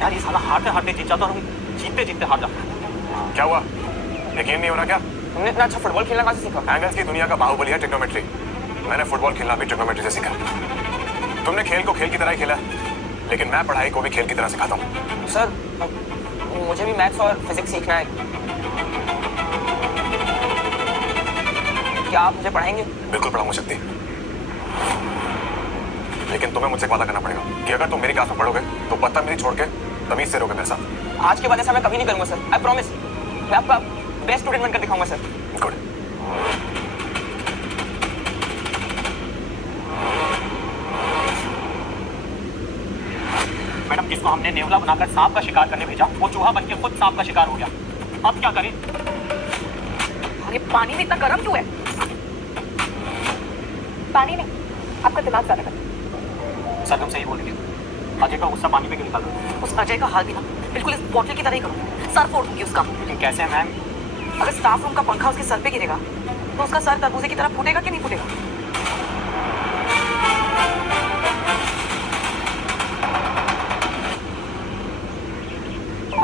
यार ये साला हारते हारते जीत जाता और हम जीतते जीतते हार जाते। क्या हुआ, यकीन नहीं हो रहा क्या? तुमने इतना अच्छा फुटबॉल खेलना कहाँ से सीखा? एंगल्स की दुनिया का बाहुबली है ट्रिग्नोमेट्री। मैंने फुटबॉल खेलना भी ट्रिग्नोमेट्री से सीखा। तुमने खेल को खेल की तरह ही खेला, लेकिन मैं पढ़ाई को भी खेल की तरह सिखाता हूँ। सर मुझे भी मैथ्स और फिजिक्स सीखना है, क्या आप मुझे पढ़ाएंगे? बिल्कुल पढ़ाऊंगा शक्ति, लेकिन तुम्हें मुझसे एक वादा करना पड़ेगा कि अगर तुम मेरी क्लास में पढ़ोगे तो बदतमीजी छोड़ के तमीज से रहोगे मेरे साथ। आज के बाद ऐसा मैं कभी नहीं करूंगा सर, आई प्रॉमिस। मैं आपका बेस्ट स्टूडेंट बनकर दिखाऊंगा सर। गुड। मैडम जिसको हमने नेवला बनाकर सांप का शिकार करने भेजा वो चूहा बनके खुद सांप का शिकार हो गया, अब क्या करें? अरे पानी में इतना गर्म क्यों है? पानी नहीं, आपका दिमाग ज्यादा कर। सरगम सही बोल रही है, अजय का गुस्सा पानी में क्यों निकाल? उस अजय का हाल भी ना बिल्कुल इस बॉटल की तरह ही करो, सर फोड़ दूंगी उसका। लेकिन कैसे मैम? अगर स्टाफ रूम का पंखा उसके सर पे गिरेगा तो उसका सर तरबूजे की तरह फूटेगा कि नहीं फूटेगा?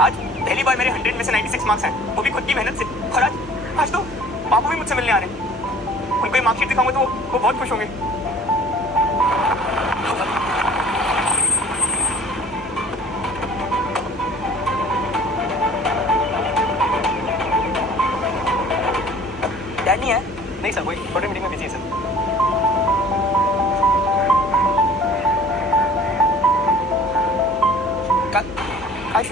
आज पहली बार मेरे 100 में से 96 मार्क्स हैं, वो भी खुद की मेहनत से। और आज तो पापा भी मुझसे मिलने आ रहे हैं, उनको ये मार्कशीट दिखाऊंगा तो वो बहुत खुश होंगे। डैड नहीं है? नहीं सर, वही छोटे मीटिंग में बिजी है सर। आज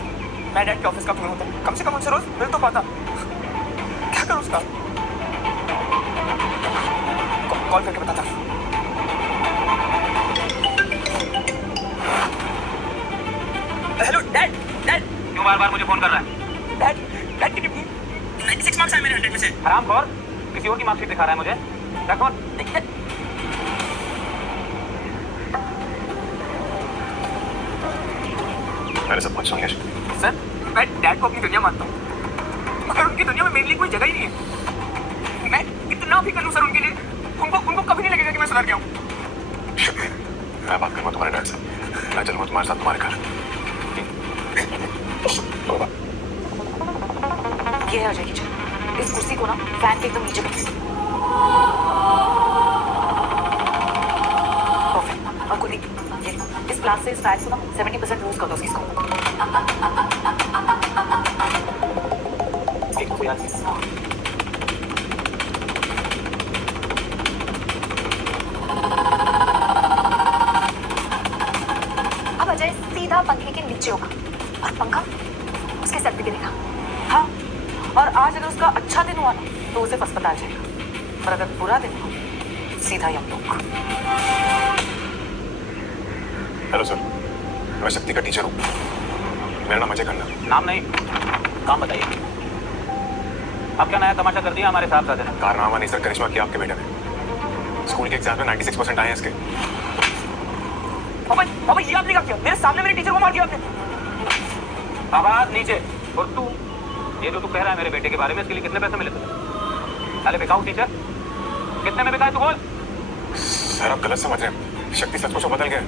मैं डैड के ऑफिस का क्यों होता, कम से कम उनसे रोज मिल तो पाता। क्या करूँ उसका? कॉल करके बताता। हेलो डैड, डैड क्यों बार-बार मुझे फोन कर रहा है? डैड, डैड की 96 मार्क्स आए मेरे 100 में से। हरामखोर, किसी और की मार्कशीट दिखा रहा है मुझे। क्या कौन? मैंने सब कुछ सुन लिया। सर, मैं डैड को अपनी दुनिया मानता हूँ, मगर उनकी दुनिया में मेरे लिए कोई जगह ही नहीं है। मैं कितना भी कर लूँ सर उनके लिए, उनको कभी नहीं लगेगा कि मैं सुधर गया हूँ। मैं बात करूँगा तुम्हारे डैड से, मैं चलूँगा तुम्हारे साथ तुम्हारे घर। ये है अजय की चाय। इस कुर्सी को ना फैन के एकदम नीचे पे परफेक्ट। और कुलदीप, ये इस क्लास से इस फाइल को ना 70% लूज कर दो इसको। एक तो यार अब अजय सीधा पंखे के नीचे होगा और पंखा उसके सर पे गिरेगा। हाँ, और आज अगर उसका अच्छा दिन हुआ ना तो उसे अस्पताल जाएगा, और अगर बुरा दिन हुआ सीधा यमलोक। हेलो सर, मैं शक्ति का टीचर हूँ। मेरा नाम अजय खन्ना। नाम नहीं, काम बताइए। अब क्या नया तमाशा कर दिया हमारे साहबजादे ने? कारनामा नहीं सर, करिश्मा किया आपके बेटे ने। स्कूल के एग्जाम में 96% आए हैं इसके। पापा ये आपने क्या किया? मेरे सामने मेरे टीचर को मार दिया आपने। आवाज नीचे। और तू, ये जो तू कह रहा है मेरे बेटे के बारे में, इसके लिए कितने पैसे मिले तुझे? साले बेकाऊ टीचर, कितने में बिका तू बोल? सर आप गलत समझ रहे हैं, शक्ति सचमुच बदल गया।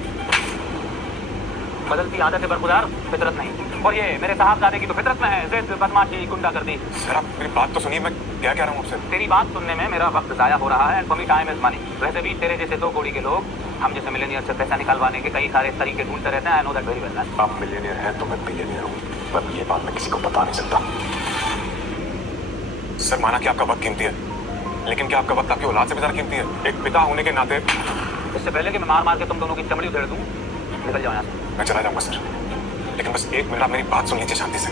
बदलती आदत है बरखुदार, फितरत नहीं। और ये मेरे साहबजादे की तो फितरत में है, जिद, बदमाशी, गुंडागर्दी। सर आप मेरी बात तो सुनिए, मैं क्या कह रहा हूँ आपसे। तेरी बात सुनने में मेरा वक्त जाया हो रहा है, and for me time is money. वैसे भी तेरे जैसे दो कौड़ी के लोग हम जैसे मिलेनियर से पैसा निकालवाने के कई सारे तरीके ढूंढते रहते हैं। I know that very well. आप मिलियनियर हैं तो मैं बिलियनियर हूँ, पर ये बात मैं किसी को बता नहीं सकता। सर माना कि आपका वक्त कीमती है, लेकिन क्या आपका वक्त आपकी औलाद से भी ज्यादा कीमती है? एक पिता होने के नाते। इससे पहले कि मैं मार मार के तुम दोनों की चमड़ी उधेड़ दूं, निकल जाओ यहाँ से। मैं चला जाऊंगा सर, लेकिन बस एक मिनट आप मेरी बात सुन लीजिए शांति से।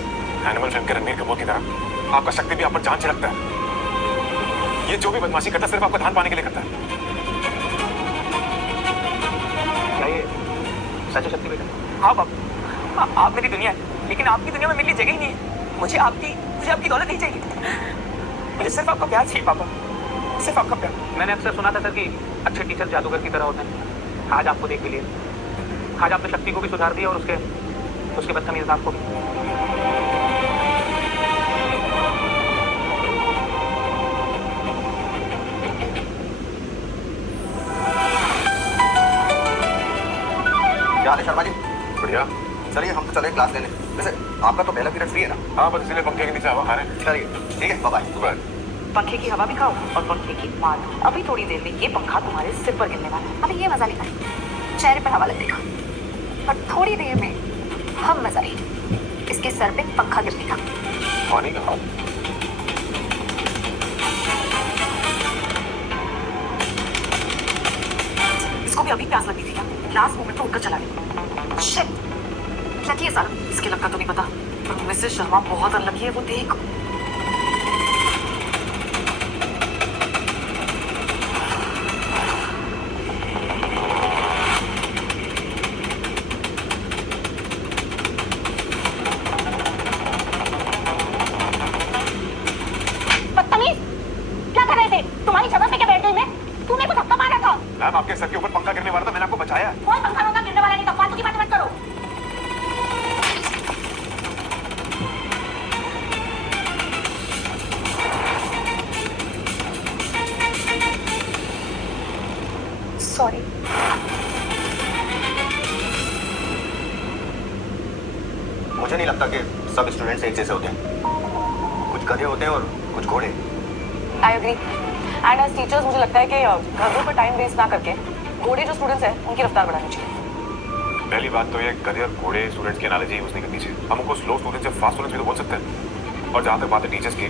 एनिमल फिल्म के रणबीर कपूर की तरह आपका शक्ति भी आप पर जान छिड़कता है। ये जो भी बदमाशी करता है सिर्फ आपका ध्यान पाने के लिए करता है। क्या ये सच है शक्ति बेटा? हाँ बाबा, आप मेरी दुनिया है, लेकिन आपकी दुनिया में मेरे लिए जगह ही नहीं है। मुझे आपकी दौलत नहीं चाहिए, मुझे सिर्फ आपका प्यार चाहिए पापा, सिर्फ आपका प्यार। मैंने अक्सर सुना था सर कि अच्छे टीचर जादूगर की तरह होते हैं। आज आपको देख भी लिए, आज आपने शक्ति को भी सुधार दिया और उसके बदतमीज साहब को भी। क्या हाल है शर्मा जी? बढ़िया। चलिए हम तो चले क्लास लेने। वैसे आपका तो पहला पीरियड फ्री है ना? हाँ बस इसीलिए पंखे के नीचे हवा खा रहे हैं। चलिए ठीक है, बाय बाय। पंखे की हवा भी खाओ और पंखे की मार। अभी थोड़ी देर में ये पंखा तुम्हारे सिर पर गिरने वाला है। अभी ये मजा लेना है, चेहरे पर हवा लगेगा, और थोड़ी देर में हम मजा लेंगे, इसके सर पे पंखा गिरने का। पानी का इसको भी अभी प्यास लगी थी क्या? लास्ट मोमेंट तो उठकर चला गया। शिट, लकी है सारा। इसके लग का तो नहीं पता, पर मिसेस शर्मा बहुत अनलकी है, वो देख। बदतमीज, क्या कर रहे थे? तुम्हारी जगह पे क्या बैठ गई मैं? तूने को धक्का मारा था। मैम आपके सर के ऊपर पंखा गिरने वाला था, मैंने आपको बचाया। कोई पंखा वंखा गिरने वाला नहीं था, फालतू की बातें मत करो। सॉरी। मुझे नहीं लगता कि सब स्टूडेंट्स एक जैसे होते हैं। कुछ गधे होते हैं और कुछ घोड़े। I agree, and as teachers मुझे लगता है कि घरों पर टाइम वेस्ट ना करके घोड़े जो स्टूडेंट्स हैं उनकी रफ्तार बढ़ानी चाहिए। पहली बात तो ये गधे और घोड़े स्टूडेंट्स की एनालॉजी यूज नहीं करनी चाहिए। हम उनको स्लो स्टूडेंट्स या फास्ट स्टूडेंट्स भी तो बोल सकते हैं। और जहाँ तक बात है टीचर्स की,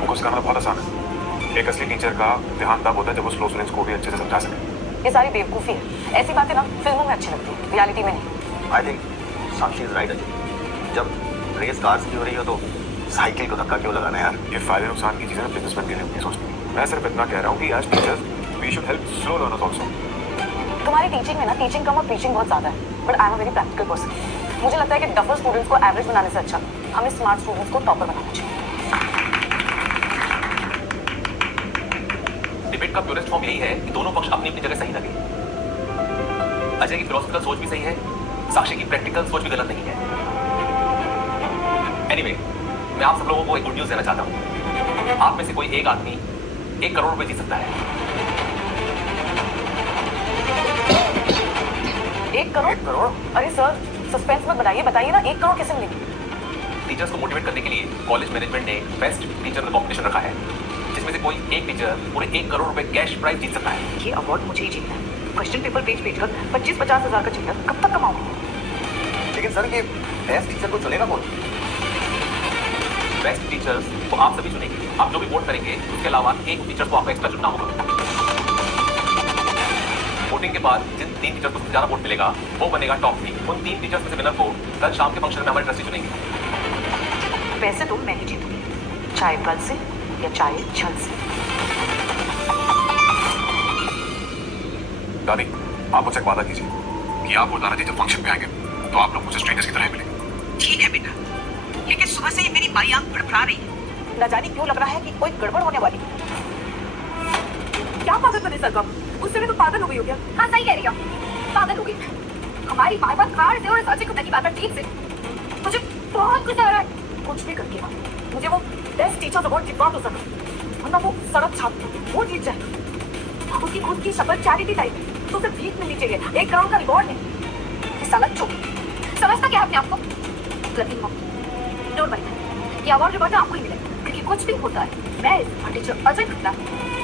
उनको सिखाना बहुत आसान है। एक असली टीचर का ध्यान तब होता है जब वो स्लो स्टूडेंट्स को भी अच्छे से समझा सके। ये सारी बेवकूफ़ी है। ऐसी बातें ना फिल्मों में अच्छी लगती है, रियलिटी में नहीं। I think Sakshi is right Ajay. जब रेस कार की हो रही हो तो साइकिल को धक्का क्यों लगाना यार? ये फायदे नुकसान की चीजें ना बिजनेसमैन के लिए नहीं सोचनी। मैं सिर्फ इतना कह रहा हूँ कि as teachers we should help slow learners also. तुम्हारी टीचिंग में ना टीचिंग कम और प्रीचिंग बहुत ज्यादा है, but I am a very practical person. मुझे लगता है कि डफर स्टूडेंट्स को एवरेज बनाने से अच्छा हमें स्मार्ट स्टूडेंट्स को टॉपर बनाना चाहिए। डिबेट का प्योरेस्ट फॉर्म यही है कि दोनों पक्ष अपनी अपनी जगह सही लगे। अजय की फिलोसफिकल सोच भी सही है, साक्षी की प्रैक्टिकल सोच भी गलत नहीं है। एनीवे, मैं आप सब लोगों को एक गुड न्यूज देना चाहता हूं। आप में से कोई एक आदमी 1 करोड़ रुपए जीत सकता है। 1 करोड़? 1 करोड़? अरे सर, सस्पेंस मत बनाइए, बताइए ना 1 करोड़ कैसे मिलेगी? टीचर्स को मोटिवेट करने के लिए कॉलेज मैनेजमेंट ने बेस्ट टीचर का कॉम्पिटिशन रखा है, जिसमें से कोई एक टीचर पूरे 1 करोड़ रुपए कैश प्राइज जीत सकता है। ये अवार्ड मुझे ही जीतना है। क्वेश्चन पेपर पेज कर 25-50 हजार का चिल्लर कब तक कमाऊंगी? लेकिन सर ये बेस्ट टीचर को चुनेगा कौन? बेस्ट टीचर्स को आप सभी चुनेंगे। आप जो भी वोट करेंगे उसके अलावा एक टीचर को आपको एक्स्ट्रा चुनना होगा। वोटिंग के बाद जिन 3 टीचर को सबसे ज्यादा वोट मिलेगा वो बनेगा टॉप 3। उन 3 टीचर्स में से विनर को कल शाम के फंक्शन में हमारे ट्रस्टी चुनेंगे। पैसे तो मैं ही जीतूंगी, चाहे बल से या चाहे छल से। दादी, आप मुझसे एक वादा कीजिए कि आप और दादाजी जब फंक्शन पे आएंगे तो आप लोग मुझे स्ट्रेंजर्स की तरह मिलेंगे। ठीक है बेटा, लेकिन सुबह से ही मेरी बाई आंख फड़फड़ा रही है। न जाने क्यों लग रहा है कि कोई गड़बड़ होने वाली है। क्या पागल बने सरगम? उससे भी तो पागल हो गई हो क्या? हाँ सही कह रही हो, पागल हो गई। हमारी बार बार कार से और सच्ची को की बात ठीक से मुझे बहुत गुस्सा आ रहा है। कुछ भी करके ना मुझे वो बेस्ट टीचर्स अवार्ड जितवा तो सके, वरना वो सड़क छाप वो जीत जाए। उसकी खुद की शक्ल चैरिटी टाइप है, तो उसे भीख मिलनी चाहिए, 1 करोड़ का रिवॉर्ड नहीं। ये साला चुप, समझता क्या अपने आप को? लकी मॉम, डोंट वरी, ये अवार्ड रिवॉर्ड आपको ही मिलेगा, क्योंकि कुछ भी होता है मैं इस टीचर अजय खन्ना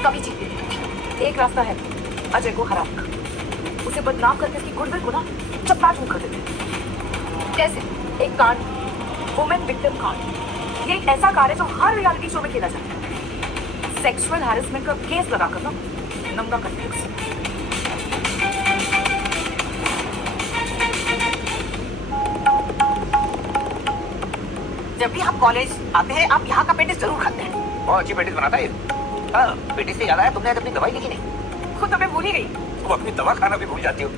कभी जीत नहीं सकती। एक रास्ता है अजय को हराने का, उसे बदनाम करके उसकी गुडविल को ना चपराचूर कर देते हैं। कैसे? एक कार्ड, वुमेन विक्टिम कार्ड। ये एक ऐसा कार्ड है जो हर रियलिटी शो में खेला जाता है। सेक्सुअल हैरेसमेंट का केस लगाकर ना नंगा करते हैं उसे। जब भी आप कॉलेज आते हैं आप यहाँ का पेटिस जरूर खाते हैं। बहुत अच्छी पेटिस बनाता है। हाँ, पेटिस से याद आया, तुमने आज अपनी दवाई लिखी नहीं? खुद तो मैं भूल ही गई। तुम अपनी दवा खाना भी भूल जाती हो।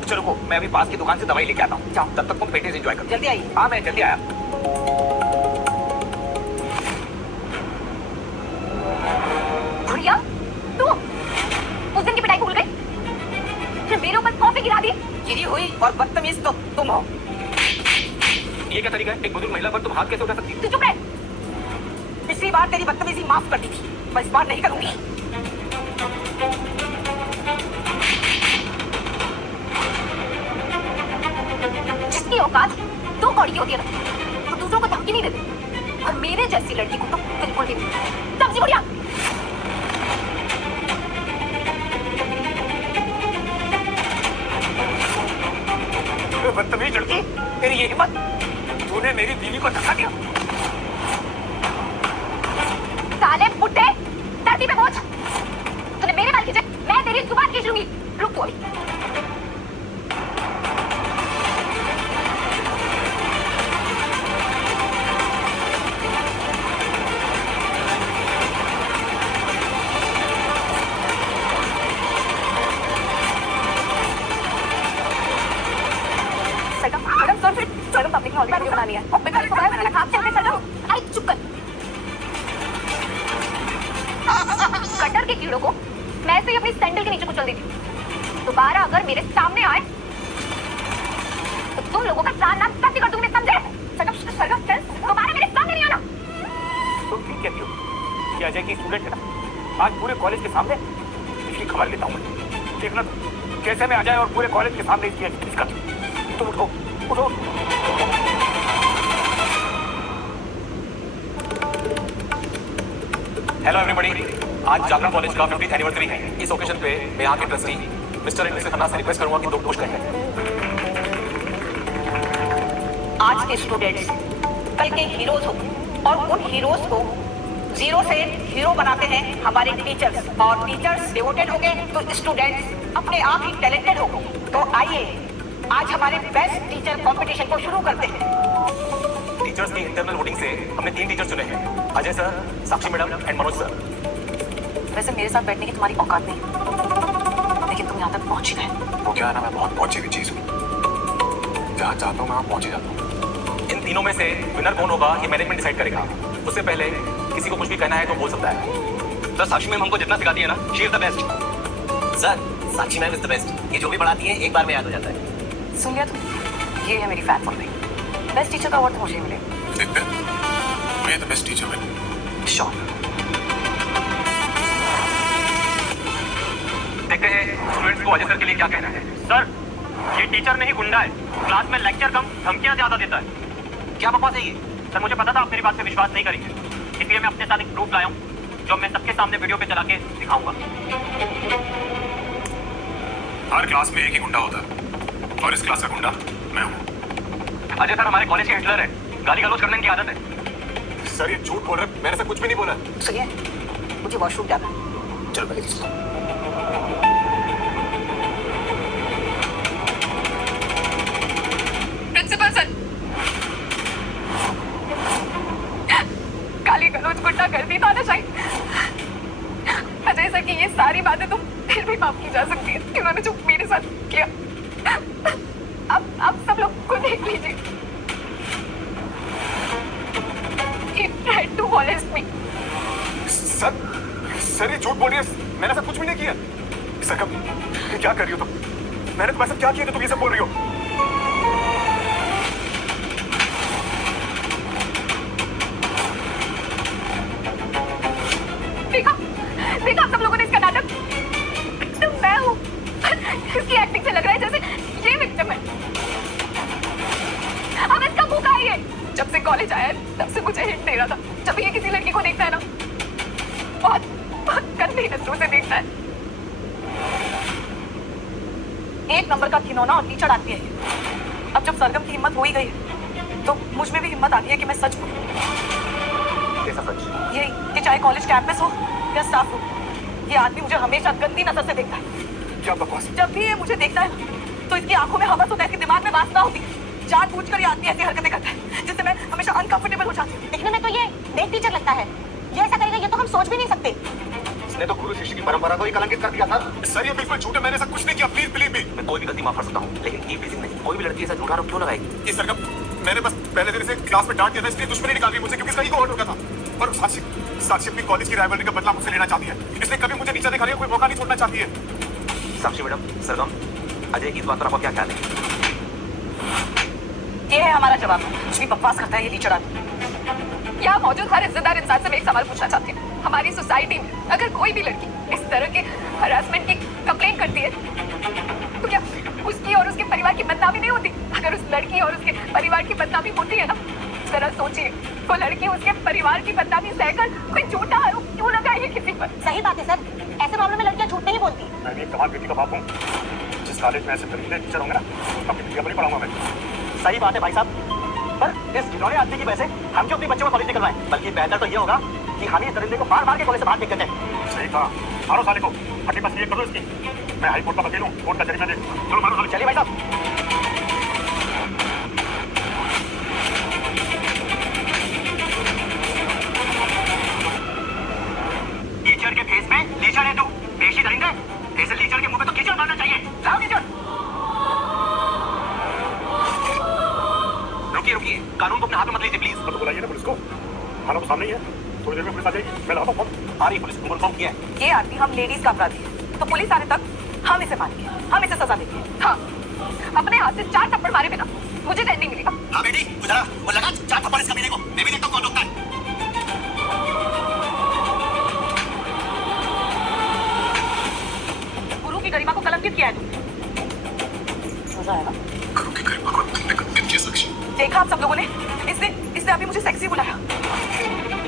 चलो रुको, मैं अभी पास की दुकान से दवाई लेके आता हूँ। जाओ। तब तक तुम पेटिस एंजॉय करो। जल्दी आइए। हाँ, मैं जल्दी आया। भैया तू उस दिन की पिटाई भूल गई, फिर मेरे ऊपर कॉफी गिरा दी। गिरी हुई और बदतमीज तो तुम हो। ये क्या तरीका है एक बुजुर्ग महिला पर तुम हाथ कैसे उठा सकती हो? तू चुप रह। पिछली बार तेरी बदतमीजी माफ कर दी थी, मैं इस बार नहीं करूंगी। जिसकी औकात 2 कौड़ी की होती है ना, तो दूसरों को धमकी नहीं देते, और मेरे जैसी लड़की को तो बिल्कुल भी नहीं। सब्जी बढ़िया। बदतमीज लड़की, तेरी ये हिम्मत, तूने मेरी बीवी को धक्का दिया। साले बुड्ढे, धरती पे पहुंच। तूने मेरे बाल खींचे, मैं तेरी जुबान खींच लूंगी। रुक तू अभी। सरगम पब्लिक ने ऑलरेडी वीडियो बना लिया है। मैंने तो बताया, मैंने काम चलते चलो। अरे चुप कर। कटर के कीड़ों को मैं ऐसे ही अपनी सैंडल के नीचे कुचल देती हूँ। दोबारा अगर मेरे सामने आए तो तुम लोगों का प्राण नाम कर दूंगी, समझे? सरगम चल, दोबारा मेरे सामने नहीं आना। तुम ठीक कहती हो कि अजय की स्टूडेंट है ना, आज पूरे कॉलेज के सामने इसकी खबर लेता हूँ मैं। देखना तुम कैसे मैं अजय और पूरे कॉलेज के सामने इसका। तुम उठो उठो। हेलो एवरीबॉडी, आज जागरण कॉलेज का 50th एनिवर्सरी है। इस ओकेजन पे मैं यहाँ के trustee mister and Mrs Khanna से रिक्वेस्ट करूंगा कि 2 पोस्ट करें। आज के स्टूडेंट्स कल के हीरोज हो, और उन हीरोज को जीरो से हीरो बनाते हैं हमारे टीचर्स, और टीचर्स डिवोटेड हो गए तो स्टूडेंट्स अपने आप ही टैलेंटेड हो। तो आइए आज हमारे बेस्ट टीचर कंपटीशन को शुरू करते हैं। टीचर्स की इंटरनल वोटिंग से हमने 3 टीचर चुने हैं, Ajay sir, Sakshi madam and Manoj sir. वैसे मेरे साथ बैठने की तुम्हारी औकात नहीं, लेकिन तुम यहाँ तक पहुंच ही गए। वो क्या है ना, मैं बहुत पहुंची हुई चीज हूँ, जहाँ चाहता हूँ मैं वहाँ पहुंच ही जाता हूँ। इन तीनों में से विनर कौन होगा ये मैनेजमेंट डिसाइड करेगा। उससे पहले किसी को कुछ भी कहना है तो बोल सकता है। सर साक्षी मैम हमको जितना सिखाती है ना, she is the best. Sir Sakshi ma'am is the best. ये जो भी पढ़ाती है एक बार में याद हो जाता है। सुन लिया तुम, ये है मेरी फैन फॉलोइंग। बेस्ट टीचर का अवार्ड तो मुझे ही मिलेगा। देखते हैं, मैं द बेस्ट टीचर हूँ। श्योर। देखते हैं स्टूडेंट्स को अजय सर के लिए क्या कहना है। सर ये टीचर नहीं गुंडा है, क्लास में लेक्चर कम धमकियां ज्यादा देता है। क्या बकवास है ये? सर मुझे पता था आप मेरी बात पे विश्वास नहीं करेंगे, इसलिए मैं अपने साथ एक प्रूफ लाया हूँ जो मैं सबके सामने वीडियो पे चला के दिखाऊंगा। हर क्लास में एक ही गुंडा होता है और इस क्लास का गुंडा मैं हूँ। अजय सर हमारे कॉलेज के हिटलर है, गाली गलौज करने की आदत है। सर ये झूठ बोल रहे, मैंने ऐसा कुछ भी नहीं बोला। सुनिए, मुझे वॉशरूम जाना है। चल पहले प्रिंसिपल सर, गाली गलौज गुंडा कर दी था ना शायद। अजय सर की ये सारी बातें तो फिर भी माफ की जा सकती है, उन्होंने जो मेरे साथ किया। आप सब लोग को देख लीजिए। He tried to molest me. Sir ये झूठ बोल रही है, मैंने ऐसा कुछ भी नहीं किया। सर ये क्या कर रही हो तुम? मैंने तुम्हें ऐसा क्या किया कि तुम ये सब बोल रही हो? देखा आप सब लोगों ने इसका नाटक। तो मैं हूँ, इसकी एक्टिंग से लग रहा है जैसे ये विक्टिम है। अब इसका भूखा ही है। जब से कॉलेज आया है तब से मुझे हिंट दे रहा था, जब ये किसी लड़की को देखता है ना, बहुत बहुत गंदी नजरों से देखता है। एक नंबर का खिलौना और टीचर आती है। अब जब सरगम की हिम्मत हो ही गई है तो मुझ में भी हिम्मत आती है कि मैं सच बोलूं। कैसा सच? यही कि चाहे कॉलेज कैंपस हो या स्टाफ हो, ये आदमी मुझे हमेशा गंदी नजर से देखता है। क्या बकवास? जब भी ये मुझे देखता है तो इसकी आंखों में हवस होता है, इसके दिमाग में वासना होती है। जानबूझकर ये आदमी ऐसी हरकतें करता है जिससे मैं हमेशा अनकंफर्टेबल हो जाती हूँ। दिखने में तो ये बेस्ट टीचर लगता है, ये ऐसा करेगा ये तो हम सोच भी नहीं सकते। इसने तो गुरु शिष्य की परंपरा को ही कलंकित कर दिया था। सर ये बिल्कुल झूठ है, मैंने ऐसा कुछ नहीं किया। Please believe me. मैं कोई भी गलती माफ कर सकता हूँ, लेकिन कीप टीजिंग नहीं। कोई भी लड़की ऐसा झूठा आरोप क्यों लगाएगी? ये सरगम, मैंने बस पहले दिन से क्लास में डांट दिया था, इसलिए दुश्मनी निकाल दी मुझे, क्योंकि इसका ईगो हर्ट हो गया था। और साक्षी अपनी कॉलेज की राइवलरी का बदला मुझसे लेना चाहती है, इसलिए कभी मुझे नीचा दिखाने का कोई मौका नहीं छोड़ना चाहती है। साक्षी मैडम, सरगम, अजय की इस बात पर आपका क्या ख्याल है? ये है हमारा जवाब। कुछ भी बकवास करता है ये टीचर आदमी। यहाँ मौजूद हर इज्जतदार इंसान से मैं एक सवाल पूछना चाहती हूँ। हमारी सोसाइटी में अगर कोई भी लड़की इस तरह के हरासमेंट की कंप्लेंट करती है तो क्या उसकी और उसके परिवार की बदनामी नहीं होती? अगर उस लड़की और उसके परिवार की बदनामी होती है ना, जरा सोचिए, वो लड़की उसके परिवार की बदनामी सहकर कोई झूठा आरोप क्यों लगाएगी किसी पर? सही बात है सर, ऐसे मामलों में लड़कियां झूठ नहीं बोलती। मैं भी एक कमाल बेटी का बाप हूँ। जिस कॉलेज में ऐसे तरीके टीचर होंगे ना, अपनी बेटियां पर ही पढ़ाऊंगा मैं। सही बात है भाई साहब, पर इस खिलौने आदमी की वजह से हम क्यों अपने बच्चों को कॉलेज निकलवाएं? बल्कि बेहतर तो ये होगा कि हम इस दरिंदे को मार मार के कॉलेज से बाहर फेंक देते हैं। सही कहा, मारो साले को, हड्डी पसली करो इसकी। मैं हाई कोर्ट का वकील हूँ, कोर्ट का जरिमाना दे। चलो मारो साले। चलिए भाई साहब। टीचर के फेस में लीचड़ है तू, पेशी दरिंदे। ऐसे लीचड़ के मुंह पे तो कीचड़ मारना चाहिए। लाओ कीचड़। रुकिए रुकिए, कानून को अपने हाथ में मत लीजिए प्लीज। तो बुलाइए ना पुलिस को, थाना तो सामने ही है, थोड़ी देर में पुलिस आ जाएगी। मैं लगाता हूँ। आ रही पुलिस, उनको इन्फॉर्म किया है। ये आदमी हम लेडीज का अपराधी है, तो पुलिस आने तक हम इसे मारेंगे, हम इसे सजा देंगे। हाँ, अपने हाथ से 4 थप्पड़ मारे बिना मुझे चैन नहीं मिलेगा। हाँ बेटी, गुजरा वो लगा 4 थप्पड़ इस कमीने को। मैं भी देखता हूँ कौन रोकता है। गुरु की गरिमा को कलंकित किया है तुमने। मजा आएगा। गुरु की गरिमा को तुमने कलंकित किया साक्षी। देखा आप सब लोगों ने, इसने अभी मुझे सेक्सी बुलाया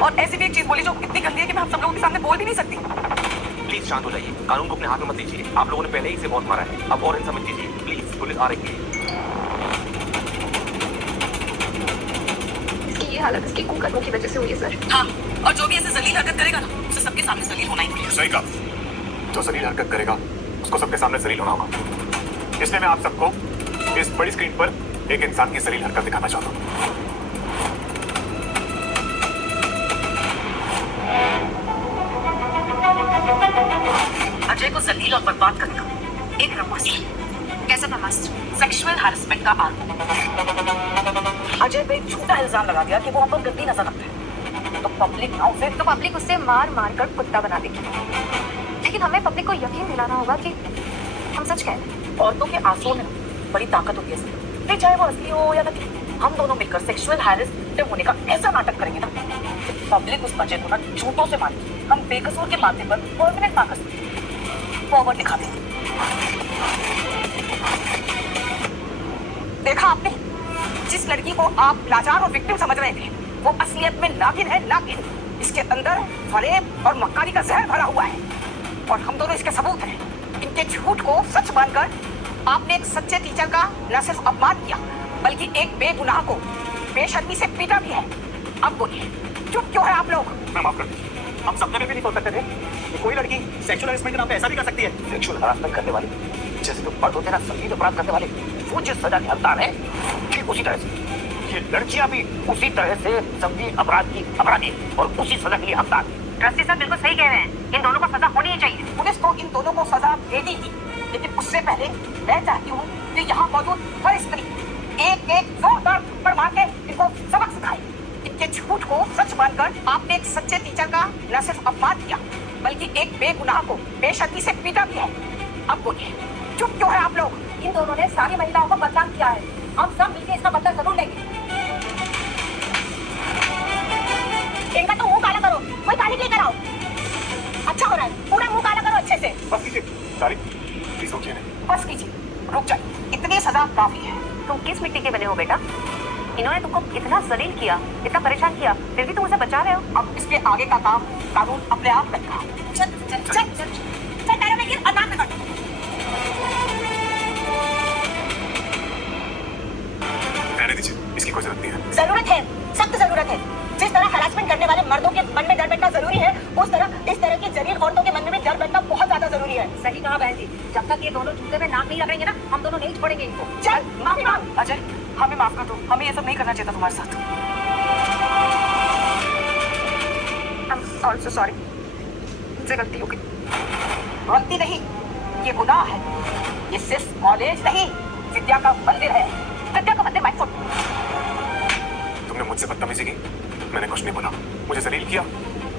और ऐसी भी एक चीज बोली जो इतनी गंदी है कि मैं आप सब लोगों के सामने बोल भी नहीं सकती। प्लीज शांत हो जाइए, कानून को अपने हाथ में मत लीजिए। आप लोगों ने पहले ही इसे बहुत मारा है, अब और हिंसा मत कीजिए प्लीज। पुलिस आ रही है। इसकी ये हालत इसके कुकर्मों की वजह से हुई है सर। हाँ, और जो भी ऐसे जलील हरकत करेगा ना, उसे सबके सामने जलील होना ही पड़ेगा। सही कहा, जो जलील हरकत करेगा उसको सबके सामने जलील होना होगा। इसलिए मैं आप सबको इस बड़ी स्क्रीन पर एक इंसान की जलील हरकत दिखाना चाहता हूँ। अजय को जलील और बर्बाद करने का एक ब्रह्मास्त्र। कैसा ब्रह्मास्त्र? सेक्सुअल हैरेसमेंट का आरोप। अजय पे झूठा इल्जाम लगा दिया कि वो हम पर गंदी नजर रखता है, तो पब्लिक ना उसे तो पब्लिक उससे मार मार कर कुत्ता बना देगी, लेकिन हमें पब्लिक को यकीन दिलाना होगा कि हम सच कह रहे हैं। औरतों के आंसुओं में बड़ी ताकत होती है, फिर चाहे वो असली हो या नकली। हम दोनों मिलकर सेक्सुअल हैरेसमेंट होने का ऐसा नाटक करेंगे ना, पब्लिक उस बच्चे को ना झूठों से मारेगी। हम बेकसूर के माथे पर परमानेंट मार्कस फॉरवर्ड दिखा देंगे। देखा आपने, जिस लड़की को आप लाचार और विक्टिम समझ रहे थे, वो असलियत में नागिन है, नागिन। इसके अंदर फरेब और मक्कारी का जहर भरा हुआ है, और हम दोनों इसके सबूत हैं। इनके झूठ को सच मानकर आपने एक सच्चे टीचर का न सिर्फ अपमान किया, बल्कि एक बेगुनाह को बेशर्मी से पीटा भी है। अब बोलिए, चुप क्यों है आप लोग? मैं माफ कर दीजिए, हम सपने में भी नहीं सोच सकते थे कि कोई लड़की सेक्सुअल हैरेसमेंट के नाम पे ऐसा भी कर सकती है। सेक्सुअल हरासमेंट करने वाले, जैसे जो मर्द होते हैं ना संगीन अपराध करने वाले, वो जिस सजा के हकदार है, ठीक उसी तरह से ये लड़कियां भी उसी तरह से संगीन अपराध की अपराधी और उसी सजा के लिए हकदार है। ट्रस्टी साहब बिल्कुल सही कह रहे हैं, इन दोनों को सजा होनी ही चाहिए। पुलिस तो इन दोनों को सजा देगी ही, लेकिन उससे पहले मैं चाहती हूँ कि यहाँ मौजूद हर स्त्री एक एक जोरदार थप्पड़ मार के इनको सबक सिखाए। इनके झूठ को सच मानकर आपने एक सच्चे टीचर का न सिर्फ अपमान किया, बल्कि एक बेगुनाह को बेशर्मी से पीटा भी है। अब बोलिए, चुप क्यों है आप लोग? इन दोनों ने सारी महिलाओं को बदनाम किया है, हम सब मिलकर इसका बदला जरूर लेंगे। इनका तो मुंह काला करो, कोई काली लेकर आओ। अच्छा हो रहा है, पूरा मुंह काला करो अच्छे से। बस कीजिए सारी, प्लीज सोचिए नहीं। बस कीजिए, रुक जाइए, इतनी सजा काफी है। तुम किस मिट्टी के बने हो बेटा? इन्होंने तुमको इतना जलील किया, इतना परेशान किया, फिर भी तुम उसे बचा रहे हो। अब इसके आगे का काम कानून अपने आप करेगा। चल चल चल चल चल, पैरों में गिर और नाक में कट। रहने दीजिए, इसकी कोई जरूरत नहीं है। जरूरत है, सख्त जरूरत है। जिस तरह हरासमेंट करने वाले मर्दों के मन में डर बैठना जरूरी है, उस तरह इस तरह की जलील औरतों के मन में भी डर बैठना बहुत ज्यादा जरूरी है। सही कहा बहन जी, जब तक ये दोनों जूते में नाक नहीं लगाएंगे ना, हम दोनों नहीं छोड़ेंगे इनको। चल माफी मांग। अजय, हमें माफ कर दो, हमें ये सब नहीं करना चाहिए था तुम्हारे साथ। I'm also sorry, मुझसे गलती हो गई। गलती नहीं, ये गुनाह है। ये सिर्फ कॉलेज नहीं, विद्या का मंदिर है। विद्या का मंदिर, माय फुट। तुमने मुझसे बदतमीजी की, मैंने कुछ नहीं बोला। मुझे जलील किया,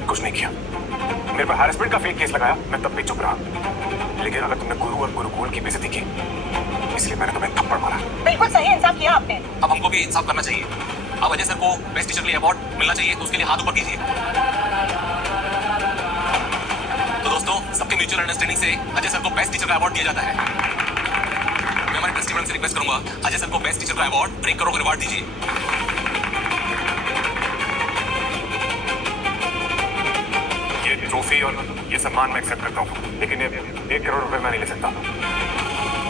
कुछ नहीं किया। मेरे पर हैरेसमेंट का फेक केस लगाया, मैं तब भी चुप रहा। लेकिन अगर तुमने गुरु और गुरुकुल की बेइज्जती की, इसलिए मैंने तुम्हें थप्पड़ मारा। बिल्कुल सही इंसाफ किया आपने। अब हमको भी इंसाफ करना चाहिए। अब अजय सर को बेस्ट टीचर के लिए अवार्ड मिलना चाहिए, तो उसके लिए हाथ ऊपर कीजिए। तो दोस्तों, सबके म्यूचुअल अंडरस्टैंडिंग से अजय सर को बेस्ट टीचर का अवार्ड दिया जाता है। मैं हमारे ट्रस्टी मैडम से रिक्वेस्ट करूंगा, अजय सर को बेस्ट टीचर का अवार्ड 1 करोड़ का रिवार्ड दीजिए। ये ट्रॉफी और ये सम्मान मैं एक्सेप्ट करता हूँ, लेकिन ये 1 करोड़ रुपए मैं नहीं ले सकता।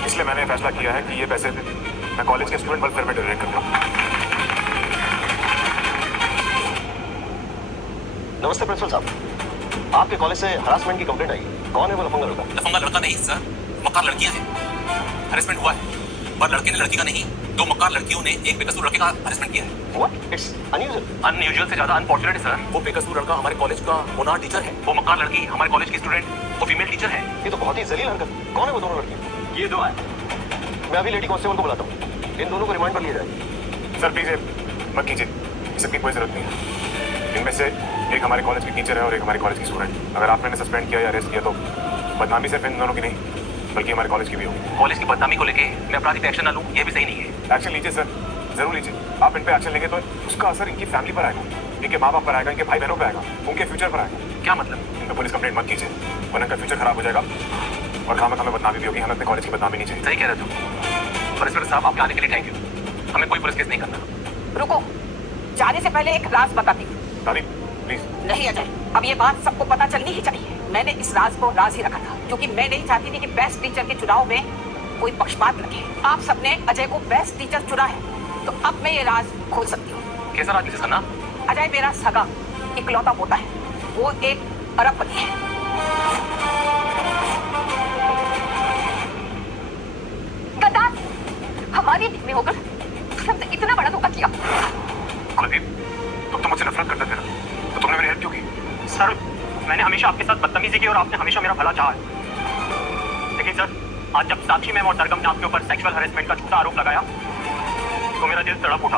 इसलिए मैंने फैसला किया है कि ये पैसे मैं कॉलेज के स्टूडेंट वेलफेयर में डोनेट करूंगा। नमस्ते प्रिंसिपल साहब, आपके कॉलेज से हरासमेंट की कंप्लेंट आई। कौन है वो लफंगा लड़का? लफंगा लड़का नहीं सर, मक्कार लड़कियां हैं। हरेसमेंट हुआ है, पर लड़के ने लड़की का नहीं, 2 मक्कार लड़कियों ने एक बेकसूर लड़के का हरेसमेंट किया है। What? It's unusual. अनयूजुअल से ज्यादा अनफॉर्चुनेट है सर। वो बेकसूर लड़का हमारे कॉलेज का होनहार टीचर है। वो मक्कार लड़की हमारे कॉलेज की स्टूडेंट, वो फीमेल टीचर है। ये तो बहुत ही जलील हरकत। कौन है वो दोनों लड़की? ये 2 है। मैं अभी लेडी कांस्टेबल को बुलाता हूँ, इन दोनों को रिमांड पर लिया जाए। सर प्लीज मत कीजिए, इसकी कोई जरूरत नहीं है। इनमें से एक हमारे कॉलेज की टीचर है और एक हमारे कॉलेज की स्टूडेंट। अगर आपने इन्हें सस्पेंड किया या अरेस्ट किया तो बदनामी सिर्फ इन दोनों की नहीं, बल्कि हमारे कॉलेज की भी होगी। कॉलेज की बदनामी को लेके मैं अपराधी पे एक्शन ना लूं, ये भी सही नहीं है। एक्शन लीजिए सर, जरूर लीजिए। आप इन पे एक्शन लेंगे तो उसका असर इनकी फैमिली पर आएगा, इनके माँ बाप पर आएगा, इनके भाई बहनों पर आएगा, उनके फ्यूचर पर आएगा। क्या मतलब? इन पे पुलिस कंप्लेंट मत कीजिए, वरना इनका फ्यूचर खराब हो जाएगा और खामा खामा बदनामी भी होगी। हमें अपने कॉलेज की बदनामी नहीं चाहिए। सही कह रहे तुम। प्रिंसिपल साहब, आपके आने के लिए थैंक यू। हमें कोई पुलिस केस नहीं करना। रुको, जाने से पहले एक राज बताती हूँ। दादी प्लीज। नहीं अजय, अब ये बात सबको पता चलनी ही चाहिए। मैंने इस राज को राज ही रखा था, क्योंकि मैं नहीं चाहती थी कि बेस्ट टीचर के चुनाव में कोई पक्षपात लगे। आप सबने अजय को बेस्ट टीचर चुना है, तो अब मैं ये राज खोल सकती हूँ। कैसा राज लीजिए सर ना? अजय मेरा सगा इकलौता पोता है, वो एक अरबपति है। गद्दार, हमारी हमेशा मेरा भला चाहा है। लेकिन सर, आज जब साक्षी मैम और सरगम ने आपके ऊपर सेक्सुअल हरेसमेंट का झूठा आरोप लगाया तो मेरा दिल तड़प उठा।